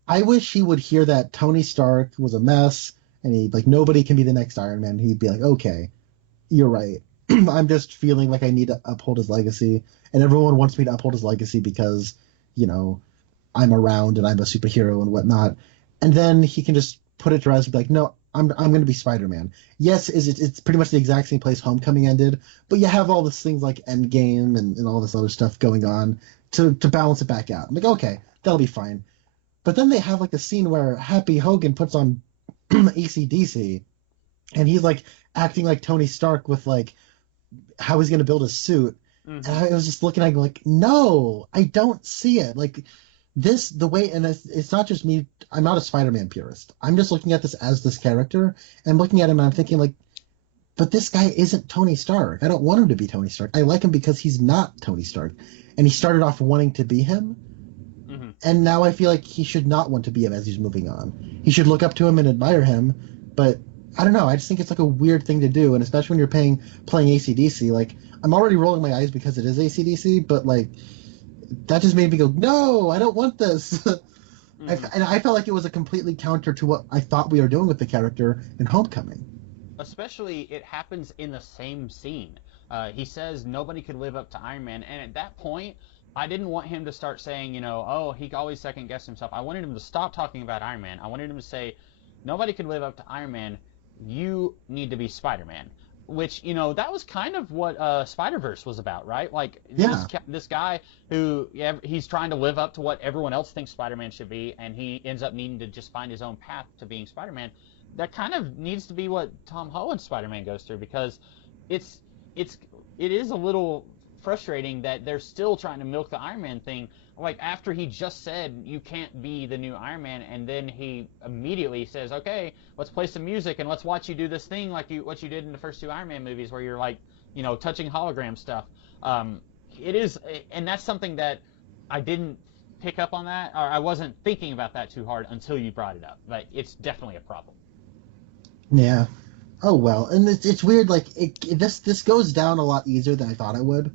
I wish he would hear that Tony Stark was a mess and he like nobody can be the next Iron Man. He'd be like, okay, you're right. I'm just feeling like I need to uphold his legacy, and everyone wants me to uphold his legacy because, I'm around and I'm a superhero and whatnot. And then he can just put it to rest and be like, no, I'm going to be Spider-Man. Yes, it's pretty much the exact same place Homecoming ended, but you have all these things like Endgame and all this other stuff going on to balance it back out. I'm like, okay, that'll be fine. But then they have like a scene where Happy Hogan puts on AC/DC, and he's like acting like Tony Stark with like how he's gonna build a suit. Mhm. And I was just looking at it like, no, I don't see it. Like this, the way, and it's not just me. I'm not a Spider-Man purist. I'm just looking at this as this character, and looking at him, and I'm thinking like, but this guy isn't Tony Stark. I don't want him to be Tony Stark. I like him because he's not Tony Stark, and he started off wanting to be him, and now I feel like he should not want to be him as he's moving on. He should look up to him and admire him, but I don't know. I just think it's like a weird thing to do, and especially when you're playing AC/DC. Like, I'm already rolling my eyes because it is AC/DC, but like that just made me go, no, I don't want this. And I felt like it was a completely counter to what I thought we were doing with the character in Homecoming. Especially, it happens in the same scene. He says nobody could live up to Iron Man, and at that point, I didn't want him to start saying, oh, he always second-guessed himself. I wanted him to stop talking about Iron Man. I wanted him to say, nobody could live up to Iron Man. You need to be Spider-Man. Which, that was kind of what Spider-Verse was about, right? Like, this guy who, he's trying to live up to what everyone else thinks Spider-Man should be, and he ends up needing to just find his own path to being Spider-Man. That kind of needs to be what Tom Holland's Spider-Man goes through, because it is a little frustrating that they're still trying to milk the Iron Man thing. Like, after he just said you can't be the new Iron Man, and then he immediately says, okay, let's play some music and let's watch you do this thing like what you did in the first two Iron Man movies, where you're like, touching hologram stuff. It is, and that's something that I didn't pick up on that, or I wasn't thinking about that too hard until you brought it up. But it's definitely a problem. Yeah. Oh well, and it's weird. Like this goes down a lot easier than I thought it would.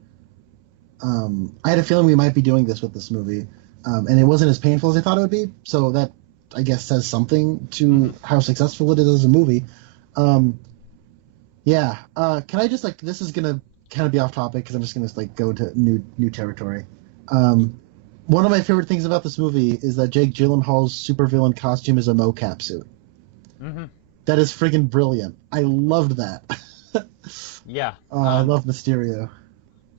I had a feeling we might be doing this with this movie, and it wasn't as painful as I thought it would be. So that, I guess, says something to how successful it is as a movie. Yeah. Can I just this is gonna kind of be off topic because I'm just gonna go to new territory. One of my favorite things about this movie is that Jake Gyllenhaal's supervillain costume is a mocap suit. Mm-hmm. That is friggin' brilliant. I loved that. Yeah. I love Mysterio.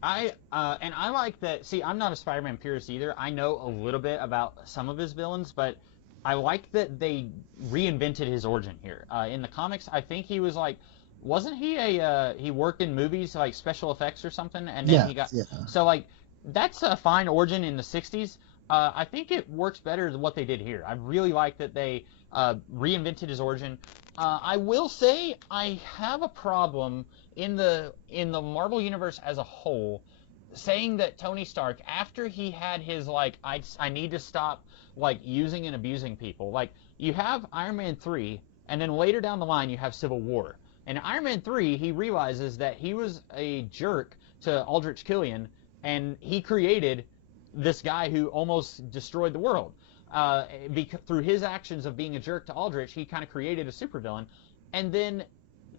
And I like that. See, I'm not a Spider-Man purist either. I know a little bit about some of his villains, but I like that they reinvented his origin here. In the comics, I think he was wasn't he he worked in movies like special effects or something, and then he got so that's a fine origin in the '60s. I think it works better than what they did here. I really like that they reinvented his origin. I will say I have a problem in the Marvel universe as a whole, saying that Tony Stark, after he had his I need to stop using and abusing people. You have Iron Man 3, and then later down the line you have Civil War. In Iron Man 3, he realizes that he was a jerk to Aldrich Killian, and he created this guy who almost destroyed the world. Through his actions of being a jerk to Aldrich, he kind of created a supervillain. And then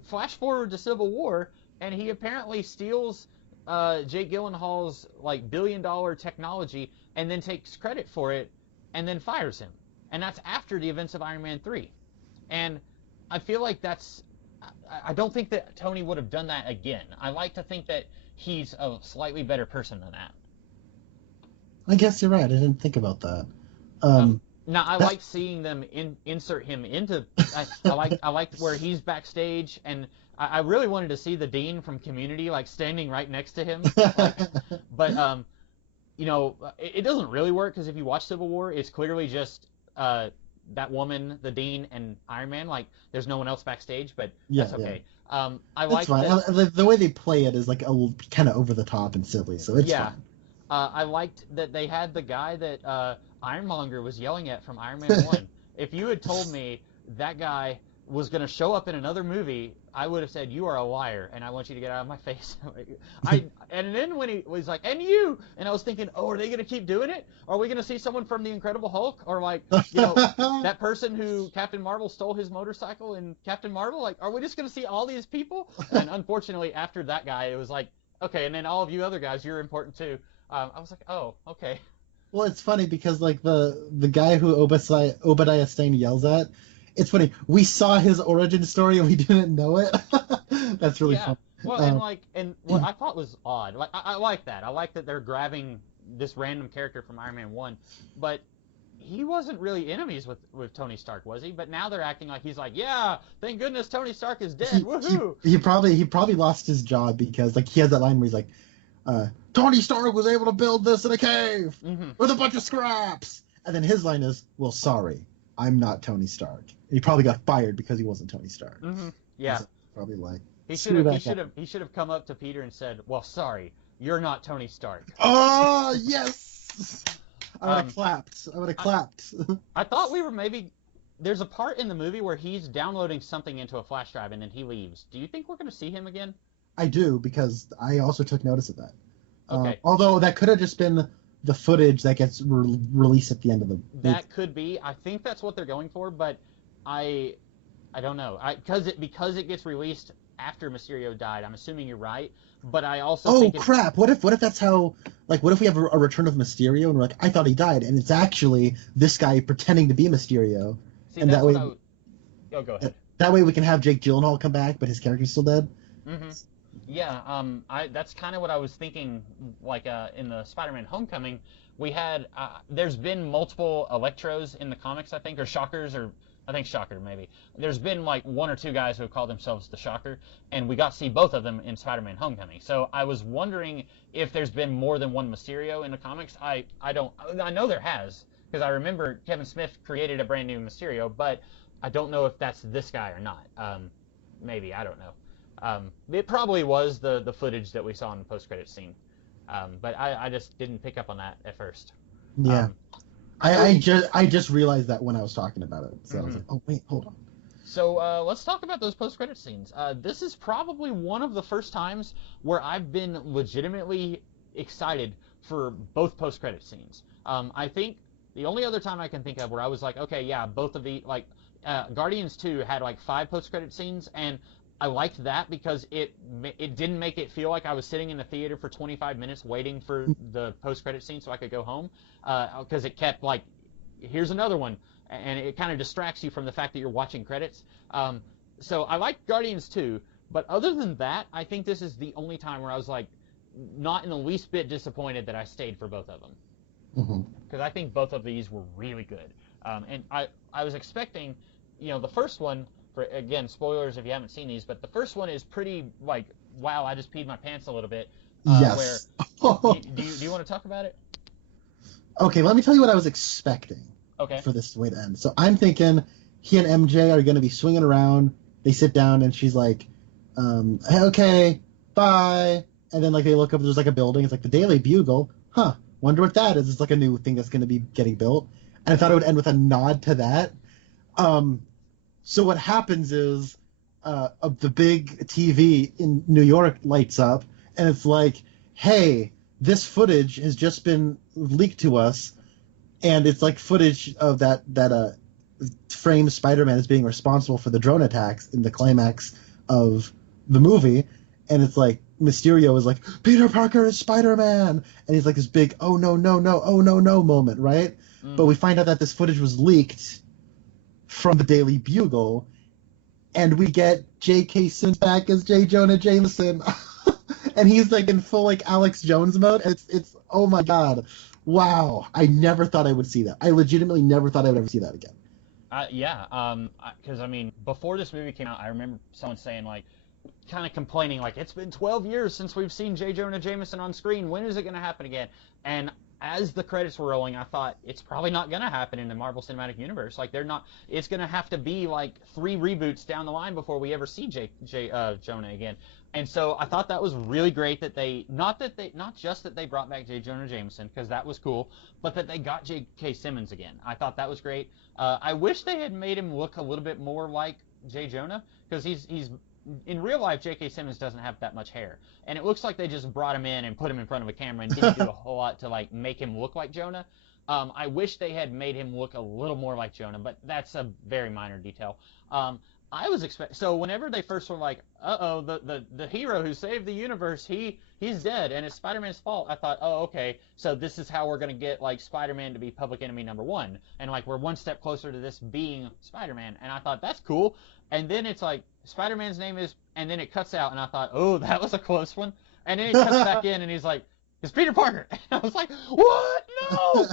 flash forward to Civil War, and he apparently steals Jake Gyllenhaal's billion-dollar technology and then takes credit for it and then fires him. And that's after the events of Iron Man 3. And I feel like I don't think that Tony would have done that again. I like to think that he's a slightly better person than that. I guess you're right. I didn't think about that. Now I like seeing them insert him into. I like where he's backstage, and I really wanted to see the Dean from Community standing right next to him. But it doesn't really work, because if you watch Civil War, it's clearly just that woman, the Dean, and Iron Man. There's no one else backstage, but that's okay. Yeah. I like that. The way they play it is kind of over the top and silly, so it's fine. I liked that they had the guy that Ironmonger was yelling at from Iron Man 1. If you had told me that guy was going to show up in another movie, I would have said, you are a liar, and I want you to get out of my face. And then when he was like, and you, and I was thinking, oh, are they going to keep doing it? Are we going to see someone from the Incredible Hulk? Or that person who Captain Marvel stole his motorcycle in Captain Marvel? Are we just going to see all these people? And unfortunately, after that guy, it was okay, and then all of you other guys, you're important too. I was like, oh, okay. Well, it's funny because the guy who Obadiah Stane yells at, it's funny. We saw his origin story and we didn't know it. That's really fun. Well, and what I thought was odd. I like that. I like that they're grabbing this random character from Iron Man 1, but he wasn't really enemies with Tony Stark, was he? But now they're acting like he's like, yeah, thank goodness Tony Stark is dead, woohoo! He probably lost his job because like he has that line where he's like, Tony Stark was able to build this in a cave with a bunch of scraps, and then his line is, well, sorry, I'm not Tony Stark. And he probably got fired because he wasn't Tony Stark. Yeah, probably like he should have come up to Peter and said, well, sorry, you're not Tony Stark. Oh yes. I would have clapped. I thought we were maybe... There's a part in the movie where he's downloading something into a flash drive and then he leaves. Do you think we're going to see him again? I do, because I also took notice of that. Okay. Although that could have just been the footage that gets released at the end of the... That could be. I think that's what they're going for, but I don't know. Because it gets released after Mysterio died, I'm assuming you're right. But I also think crap! What if that's how? Like, what if we have a return of Mysterio and we're like, I thought he died, and it's actually this guy pretending to be Mysterio, See, and that way, go ahead. That way we can have Jake Gyllenhaal come back, but his character's still dead. Yeah. That's kind of what I was thinking. Like, in the Spider-Man: Homecoming, we had there's been multiple Electros in the comics, I think, or Shockers, or I think Shocker, maybe. There's been like one or two guys who have called themselves the Shocker, and we got to see both of them in Spider-Man: Homecoming. So I was wondering if there's been more than one Mysterio in the comics. I know there has, because I remember Kevin Smith created a brand new Mysterio, but I don't know if that's this guy or not. Maybe, I don't know. It probably was the footage that we saw in the post-credit scene, but I just didn't pick up on that at first. Yeah. I just realized that when I was talking about it, so I was like, oh wait, hold on. So let's talk about those post-credit scenes. This is probably one of the first times where I've been legitimately excited for both post-credit scenes. I think the only other time I can think of where I was like, okay, yeah, both of the Guardians 2 had like 5 post-credit scenes, and I liked that because it didn't make it feel like I was sitting in the theater for 25 minutes waiting for the post-credit scene so I could go home, because it kept like, here's another one, and it kind of distracts you from the fact that you're watching credits. So I like Guardians 2, but other than that, I think this is the only time where I was like not in the least bit disappointed that I stayed for both of them, because I think both of these were really good. And I was expecting, the first one. Again, spoilers if you haven't seen these, but the first one is pretty like, wow, I just peed my pants a little bit. Yes. Do you want to talk about it? Okay, let me tell you what I was expecting. Okay. For this way to end. So I'm thinking he and MJ are going to be swinging around. They sit down and she's like, hey, okay, bye. And then like they look up, there's like a building. It's like the Daily Bugle. Huh. Wonder what that is. It's like a new thing that's going to be getting built. And I thought it would end with a nod to that. So what happens is the big TV in New York lights up, and it's like, hey, this footage has just been leaked to us, and it's like footage of that framed Spider-Man as being responsible for the drone attacks in the climax of the movie, and it's like Mysterio is like, Peter Parker is Spider-Man, and he's like this big, oh no, moment, right? But we find out that this footage was leaked from the Daily Bugle, and we get J.K. Simmons back as J. Jonah Jameson, and he's like in full like Alex Jones mode. It's oh my god, wow! I never thought I would see that. I legitimately never thought I would ever see that again. Because I mean, before this movie came out, I remember someone saying like, kind of complaining like, it's been 12 years since we've seen J. Jonah Jameson on screen. When is it going to happen again? And as the credits were rolling, I thought it's probably not going to happen in the Marvel Cinematic Universe. Like it's going to have to be like 3 reboots down the line before we ever see Jonah again. And so I thought that was really great that not just that they brought back J. Jonah Jameson, because that was cool, but that they got J.K. Simmons again. I thought that was great. I wish they had made him look a little bit more like J. Jonah, because he's in real life, J.K. Simmons doesn't have that much hair, and it looks like they just brought him in and put him in front of a camera and didn't do a whole lot to like make him look like Jonah. I wish they had made him look a little more like Jonah, but that's a very minor detail. I was so whenever they first were like, the hero who saved the universe, he's dead and it's Spider-Man's fault, I thought, oh, okay, so this is how we're gonna get like Spider-Man to be public enemy number 1, and like we're one step closer to this being Spider-Man, and I thought that's cool. And then it's like, Spider-Man's name is, and then it cuts out, and I thought, oh, that was a close one. And then it cuts back in, and he's like, it's Peter Parker. And I was like, what? No!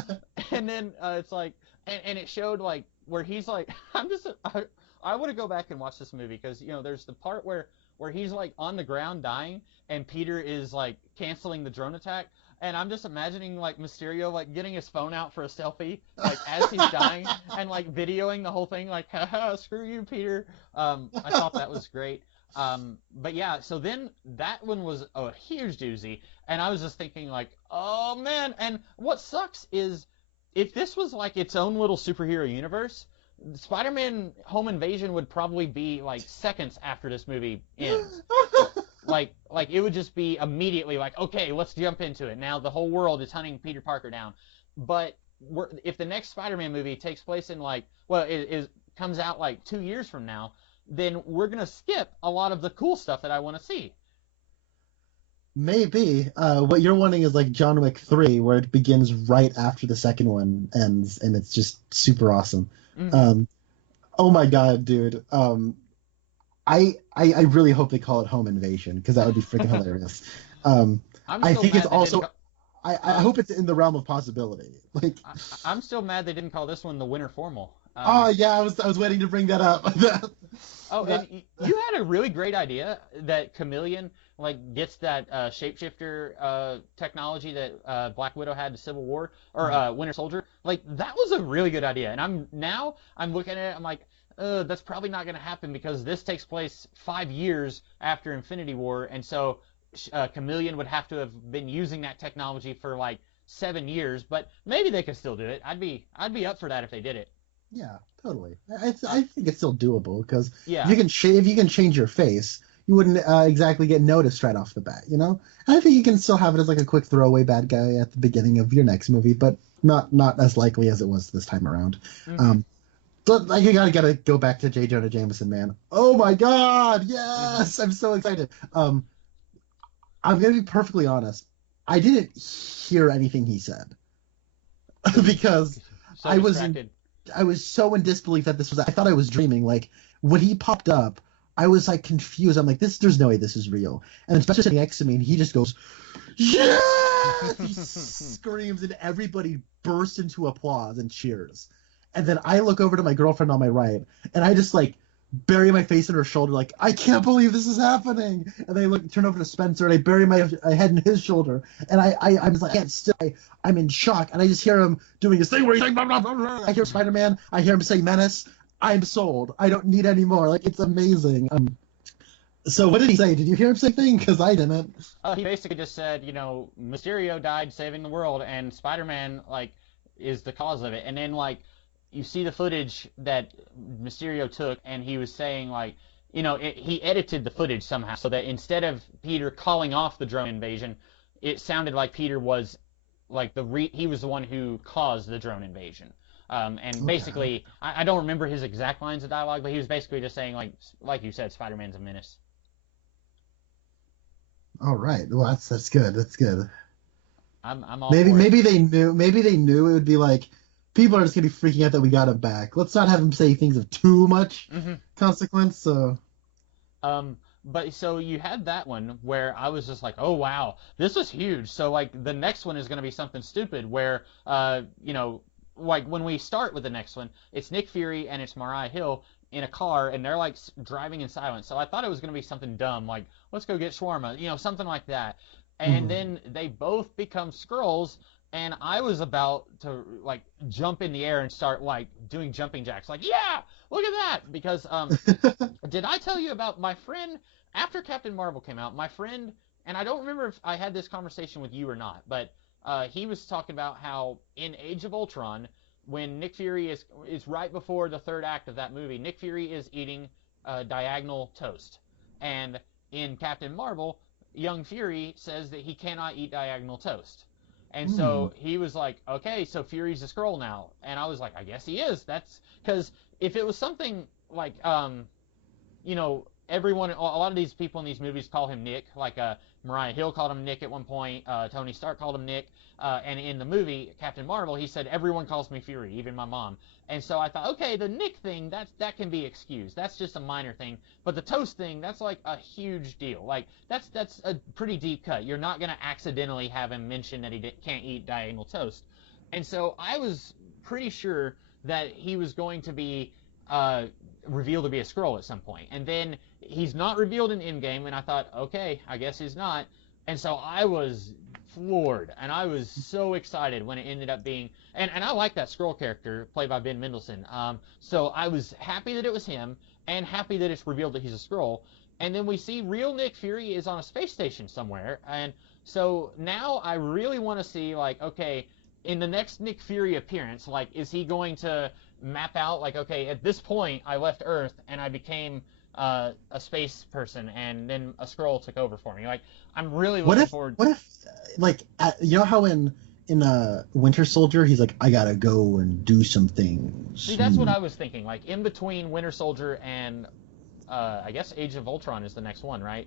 And then it's like, and it showed like where he's like, I want to go back and watch this movie because there's the part where he's like on the ground dying and Peter is like canceling the drone attack. And I'm just imagining like Mysterio like getting his phone out for a selfie like as he's dying and like videoing the whole thing like, haha, screw you, Peter. I thought that was great. But yeah, so then that one was a huge doozy, and I was just thinking like, oh man. And what sucks is if this was like its own little superhero universe, Spider-Man Home Invasion would probably be like seconds after this movie ends. Like it would just be immediately like, okay, let's jump into it. Now the whole world is hunting Peter Parker down. But if the next Spider-Man movie takes place in like, well, it comes out like 2 years from now, then we're gonna skip a lot of the cool stuff that I want to see. Maybe. What you're wanting is like John Wick 3, where it begins right after the second one ends, and it's just super awesome. Mm-hmm. Oh my god, dude. I really hope they call it Home Invasion because that would be freaking hilarious. I think it's also. I hope it's in the realm of possibility. Like, I'm still mad they didn't call this one the Winter Formal. Oh yeah, I was waiting to bring that up. And you had a really great idea that Chameleon like gets that shapeshifter technology that Black Widow had in Civil War or Winter Soldier. Like that was a really good idea, and I'm looking at it. I'm like, that's probably not going to happen because this takes place 5 years after Infinity War, and so Chameleon would have to have been using that technology for like 7 years. But maybe they could still do it. I'd be up for that if they did it. Yeah, totally. I think it's still doable because Yeah. if you can change your face, you wouldn't exactly get noticed right off the bat, you know? I think you can still have it as like a quick throwaway bad guy at the beginning of your next movie, but not as likely as it was this time around. Mm-hmm. But like, you gotta go back to J. Jonah Jameson, man. Oh my god, yes! Mm-hmm. I'm so excited. I'm gonna be perfectly honest. I didn't hear anything he said because So I was so in disbelief that this was. I thought I was dreaming. Like when he popped up, I was like confused. I'm like, there's no way this is real. And especially sitting next to me, and he just goes, yeah! He screams, and everybody bursts into applause and cheers. And then I look over to my girlfriend on my right, and I just like bury my face in her shoulder, like, I can't believe this is happening. And I turn over to Spencer, and I bury my head in his shoulder, and I'm just like, I can't still. I'm in shock, and I just hear him doing his thing where he's like, blah, blah, blah, blah. I hear Spider-Man, I hear him say Menace. I'm sold. I don't need any more. Like, it's amazing. So what did he say? Did you hear him say anything? Because I didn't. He basically just said, Mysterio died saving the world, and Spider-Man like is the cause of it. And then like you see the footage that Mysterio took, and he was saying like, he edited the footage somehow so that instead of Peter calling off the drone invasion, it sounded like Peter was like he was the one who caused the drone invasion. And basically, I don't remember his exact lines of dialogue, but he was basically just saying like you said, Spider-Man's a menace. All right. Well, that's good. That's good. I'm all maybe for it. maybe they knew it would be like, people are just gonna be freaking out that we got him back. Let's not have him say things of too much consequence. So. But so you had that one where I was just like, oh wow, this is huge. So like the next one is gonna be something stupid where like when we start with the next one, it's Nick Fury and it's Mariah Hill in a car, and they're like driving in silence. So I thought it was going to be something dumb, like let's go get shawarma, something like that. And then they both become Skrulls, and I was about to like jump in the air and start like doing jumping jacks, like yeah, look at that. Because did I tell you about my friend after Captain Marvel came out? My friend, and I don't remember if I had this conversation with you or not, but he was talking about how in Age of Ultron, when Nick Fury is right before the third act of that movie, Nick Fury is eating diagonal toast. And in Captain Marvel, young Fury says that he cannot eat diagonal toast. And so he was like, okay, so Fury's a Skrull now. And I was like, I guess he is. That's because if it was something like, everyone, a lot of these people in these movies call him Nick, like Mariah Hill called him Nick at one point. Tony Stark called him Nick. And in the movie Captain Marvel, he said everyone calls me Fury, even my mom. And so I thought, okay, the Nick thing, that can be excused. That's just a minor thing. But the toast thing, that's like a huge deal. Like that's a pretty deep cut. You're not gonna accidentally have him mention that he can't eat diagonal toast. And so I was pretty sure that he was going to be revealed to be a Skrull at some point. And then he's not revealed in Endgame, and I thought, okay, I guess he's not. And so I was floored, and I was so excited when it ended up being, and I like that Skrull character played by Ben Mendelsohn. So I was happy that it was him, and happy that it's revealed that he's a Skrull. And then we see real Nick Fury is on a space station somewhere, and so now I really want to see, like, okay, in the next Nick Fury appearance, like, is he going to map out, like, okay, at this point I left Earth and I became a space person, and then a Skrull took over for me. Like, I'm really looking forward. What if, like, you know how in Winter Soldier he's like, I gotta go and do some things. See, that's what I was thinking. Like, in between Winter Soldier and I guess Age of Ultron is the next one, right?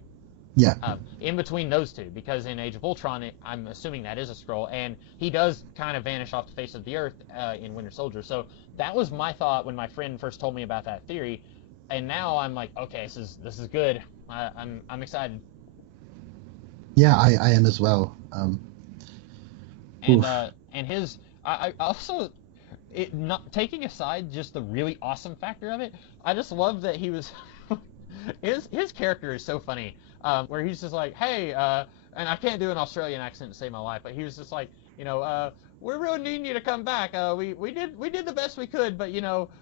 Yeah. In between those two, because in Age of Ultron, I'm assuming that is a Skrull, and he does kind of vanish off the face of the Earth in Winter Soldier. So that was my thought when my friend first told me about that theory, and now I'm like, okay, this is good. I'm excited. Yeah, I am as well. And his, I also, not taking aside just the really awesome factor of it, I just love that he was. His character is so funny, where he's just like, hey, and I can't do an Australian accent to save my life, but he was just like, we're really needing you to come back. We did the best we could, but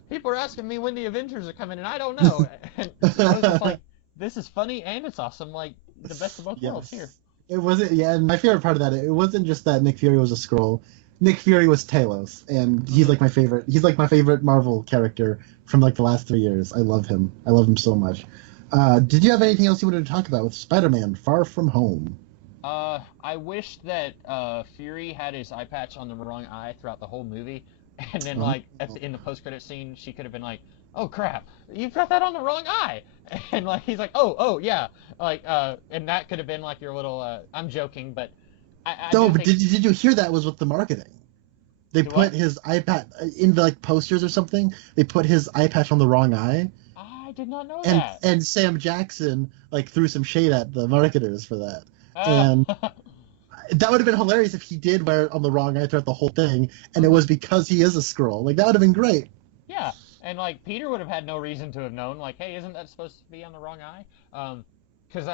people are asking me when the Avengers are coming, and I don't know. And I was just like, this is funny and it's awesome, like the best of both worlds here. It wasn't, yeah. And my favorite part of that, it wasn't just that Nick Fury was a Skrull. Nick Fury was Talos, and he's like my favorite. He's like my favorite Marvel character from like the last 3 years. I love him. I love him so much. Did you have anything else you wanted to talk about with Spider-Man: Far From Home? I wish that Fury had his eye patch on the wrong eye throughout the whole movie, and then in the post-credit scene, she could have been like, "Oh crap, you've got that on the wrong eye," and like he's like, "Oh yeah," like and that could have been like your little. I'm joking, but but did you hear that was with the marketing? They put his eye patch in the like posters or something. They put his eye patch on the wrong eye. I did not know that. And Sam Jackson like threw some shade at the marketers for that. And that would have been hilarious if he did wear it on the wrong eye throughout the whole thing, and it was because he is a Skrull. Like, that would have been great. Yeah, and like Peter would have had no reason to have known. Like, hey, isn't that supposed to be on the wrong eye? Because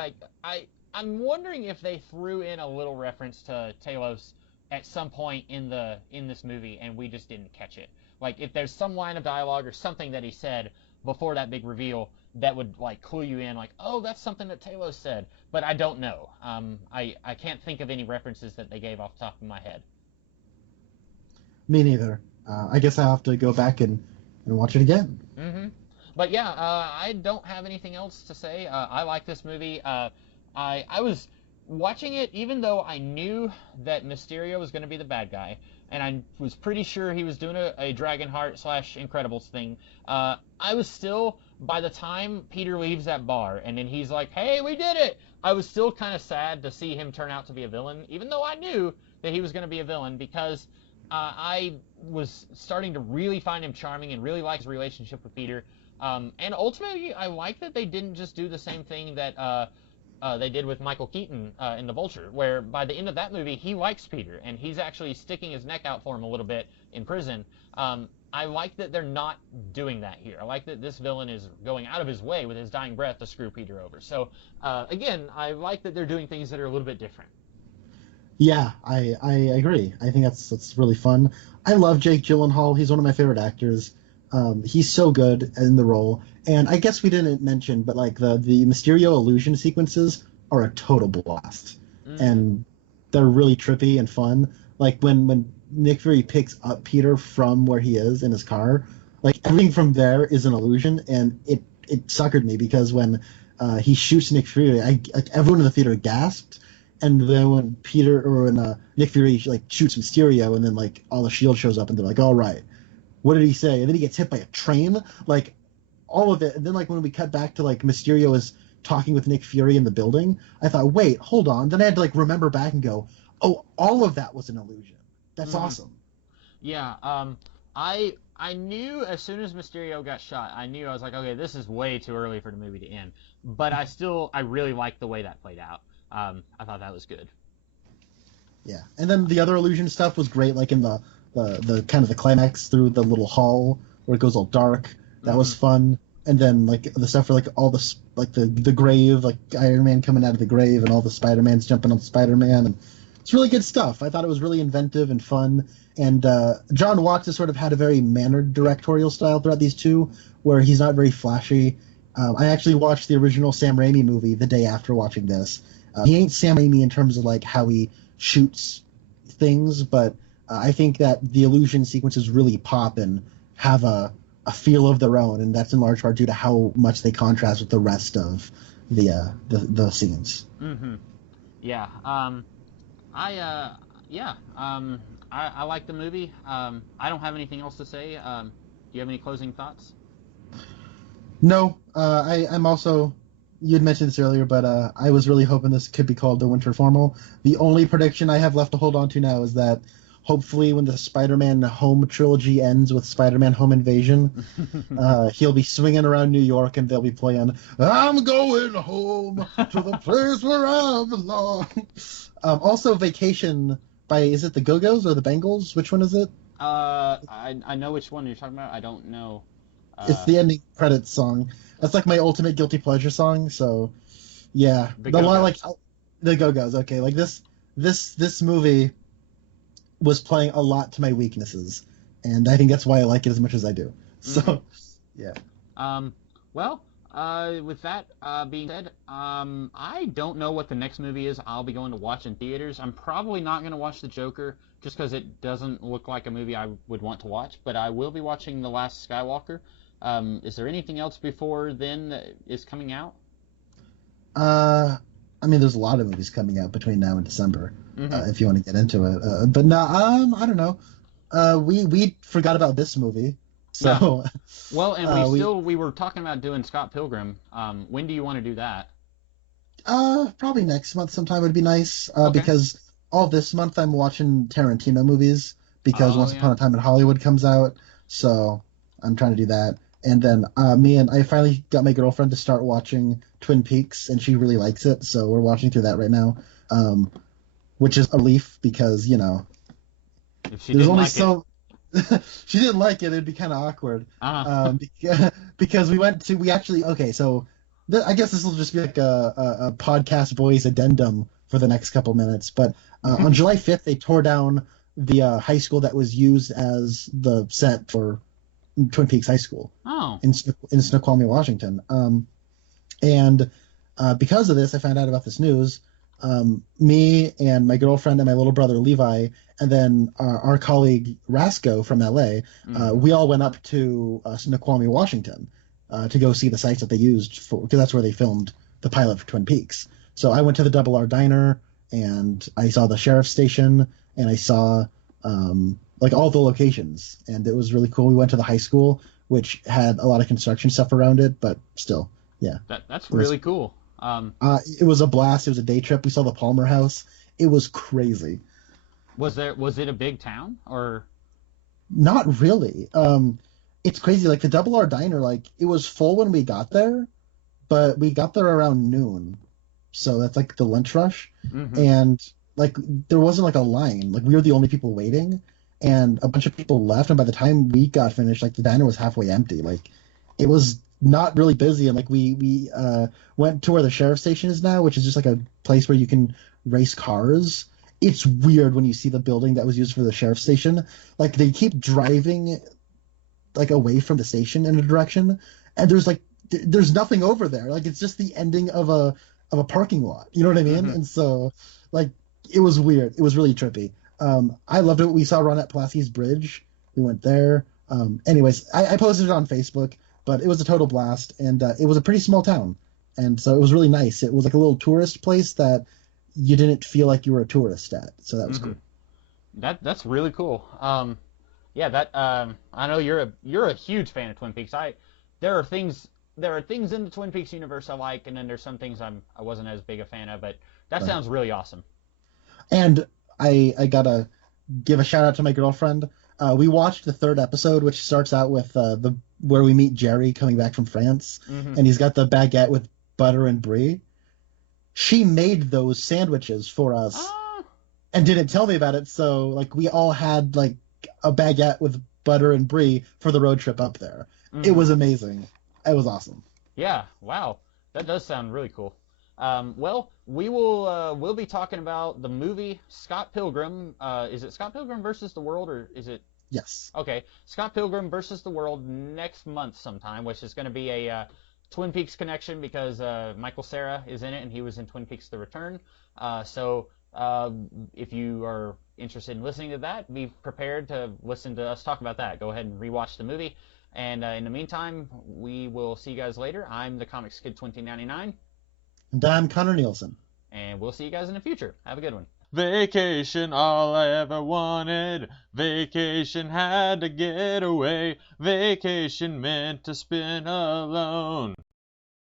I'm wondering if they threw in a little reference to Talos at some point in this movie, and we just didn't catch it. Like, if there's some line of dialogue or something that he said before that big reveal that would like clue you in, like, oh, that's something that Talos said, but I don't know. I can't think of any references that they gave off the top of my head. Me neither. I guess I'll have to go back and watch it again. Mm-hmm. But yeah, I don't have anything else to say. I like this movie. I was watching it even though I knew that Mysterio was going to be the bad guy, and I was pretty sure he was doing a Dragonheart / Incredibles thing. I was still, by the time Peter leaves that bar and then he's like, hey, we did it, I was still kind of sad to see him turn out to be a villain, even though I knew that he was going to be a villain, because I was starting to really find him charming and really like his relationship with Peter. And ultimately, I like that they didn't just do the same thing that they did with Michael Keaton in The Vulture, where by the end of that movie, he likes Peter, and he's actually sticking his neck out for him a little bit in prison. I like that they're not doing that here. I like that this villain is going out of his way with his dying breath to screw Peter over. So, again, I like that they're doing things that are a little bit different. Yeah, I agree. I think that's really fun. I love Jake Gyllenhaal. He's one of my favorite actors. He's so good in the role. And I guess we didn't mention, but like the Mysterio illusion sequences are a total blast. And they're really trippy and fun. Like when Nick Fury picks up Peter from where he is in his car, like everything from there is an illusion, and it suckered me, because when he shoots Nick Fury, everyone in the theater gasped. And then when Nick Fury like shoots Mysterio, and then like all the SHIELD shows up, and they're like, all right, what did he say? And then he gets hit by a train, like all of it. And then like when we cut back to like Mysterio is talking with Nick Fury in the building, I thought, wait, hold on. Then I had to like remember back and go, oh, all of that was an illusion. That's awesome. Yeah, I knew as soon as Mysterio got shot, I was like, okay, this is way too early for the movie to end. But I really liked the way that played out. I thought that was good. Yeah, and then the other illusion stuff was great, like in the kind of the climax through the little hall where it goes all dark. That was fun. And then like the stuff for like all the like the grave, like Iron Man coming out of the grave and all the Spider-Mans jumping on Spider-Man, and it's really good stuff. I thought it was really inventive and fun. And John Watts has sort of had a very mannered directorial style throughout these two, where he's not very flashy. I actually watched the original Sam Raimi movie the day after watching this. He ain't Sam Raimi in terms of like how he shoots things, but I think that the illusion sequences really pop and have a feel of their own, and that's in large part due to how much they contrast with the rest of the scenes. Yeah. I like the movie. I don't have anything else to say. Do you have any closing thoughts? No. I'm also. You had mentioned this earlier, but I was really hoping this could be called the Winter Formal. The only prediction I have left to hold on to now is that hopefully when the Spider-Man Home trilogy ends with Spider-Man Home Invasion, he'll be swinging around New York and they'll be playing I'm going home to the place where I belong. Also, Vacation by, is it the Go-Go's or the Bengals? Which one is it? I know which one you're talking about. I don't know. It's the ending credits song. That's like my ultimate guilty pleasure song. So, yeah, The Go-Go's. Okay, like this movie was playing a lot to my weaknesses, and I think that's why I like it as much as I do. So, yeah. With that being said, I don't know what the next movie is I'll be going to watch in theaters. I'm probably not going to watch The Joker just because it doesn't look like a movie I would want to watch, but I will be watching The Last Skywalker. Is there anything else before then that is coming out? I mean, there's a lot of movies coming out between now and December, if you want to get into it. But no, I don't know. We forgot about this movie. So, well, and we were talking about doing Scott Pilgrim. When do you want to do that? Probably next month sometime would be nice. Because all this month I'm watching Tarantino movies because Once Upon a Time in Hollywood comes out. So I'm trying to do that. And then I finally got my girlfriend to start watching Twin Peaks, and she really likes it. So we're watching through that right now, which is a relief because there's only so. She didn't like it. It'd be kind of awkward. Because so I guess this will just be like a podcast boys addendum for the next couple minutes. But on July 5th, they tore down the high school that was used as the set for Twin Peaks High School in Snoqualmie, Washington. And because of this, I found out about this news. Me and my girlfriend and my little brother Levi, and then our colleague Rasco from LA, we all went up to Snoqualmie, Washington, to go see the sites that they used because that's where they filmed the pilot for Twin Peaks. So I went to the Double R Diner and I saw the sheriff's station and I saw like all the locations, and it was really cool. We went to the high school, which had a lot of construction stuff around it, but still, yeah. That's really cool. It was a blast. It was a day trip. We saw the Palmer House. It was crazy. Was it a big town or? Not really. It's crazy. Like the Double R Diner, like it was full when we got there, but we got there around noon, so that's like the lunch rush, and like there wasn't like a line. Like we were the only people waiting, and a bunch of people left, and by the time we got finished, like the diner was halfway empty. Like it was not really busy, and like we went to where the sheriff's station is now, which is just like a place where you can race cars. It's weird when you see the building that was used for the sheriff's station. Like they keep driving like away from the station in a direction, and there's nothing over there. Like it's just the ending of a parking lot. You know what I mean? And so like it was weird. It was really trippy. I loved it. We saw Ronette Pulaski's Bridge. We went there. Anyways, I posted it on Facebook, but it was a total blast, and it was a pretty small town, and so it was really nice. It was like a little tourist place that you didn't feel like you were a tourist at, so that was cool. That's really cool. I know you're a huge fan of Twin Peaks. There are things there are things in the Twin Peaks universe I like, and then there's some things I wasn't as big a fan of. But that Right. sounds really awesome. And I gotta give a shout out to my girlfriend. We watched the third episode, which starts out with the where we meet Jerry coming back from France, Mm-hmm. and he's got the baguette with butter and brie. She made those sandwiches for us Ah, and didn't tell me about it. So like we all had like a baguette with butter and brie for the road trip up there. mhm. It was amazing. It was awesome. Yeah, wow. That does sound really cool. Well, we'll be talking about the movie Scott Pilgrim. Is it Scott Pilgrim versus the World, or is it? Yes. Okay, Scott Pilgrim versus the World next month sometime, which is going to be a Twin Peaks connection because Michael Cera is in it and he was in Twin Peaks: The Return. So if you are interested in listening to that, be prepared to listen to us talk about that. Go ahead and rewatch the movie. And in the meantime, we will see you guys later. I'm the Comics Kid 2099, And I'm Conner Nielsen. and we'll see you guys in the future. Have a good one. Vacation, all I ever wanted. Vacation, had to get away. Vacation meant to spin alone.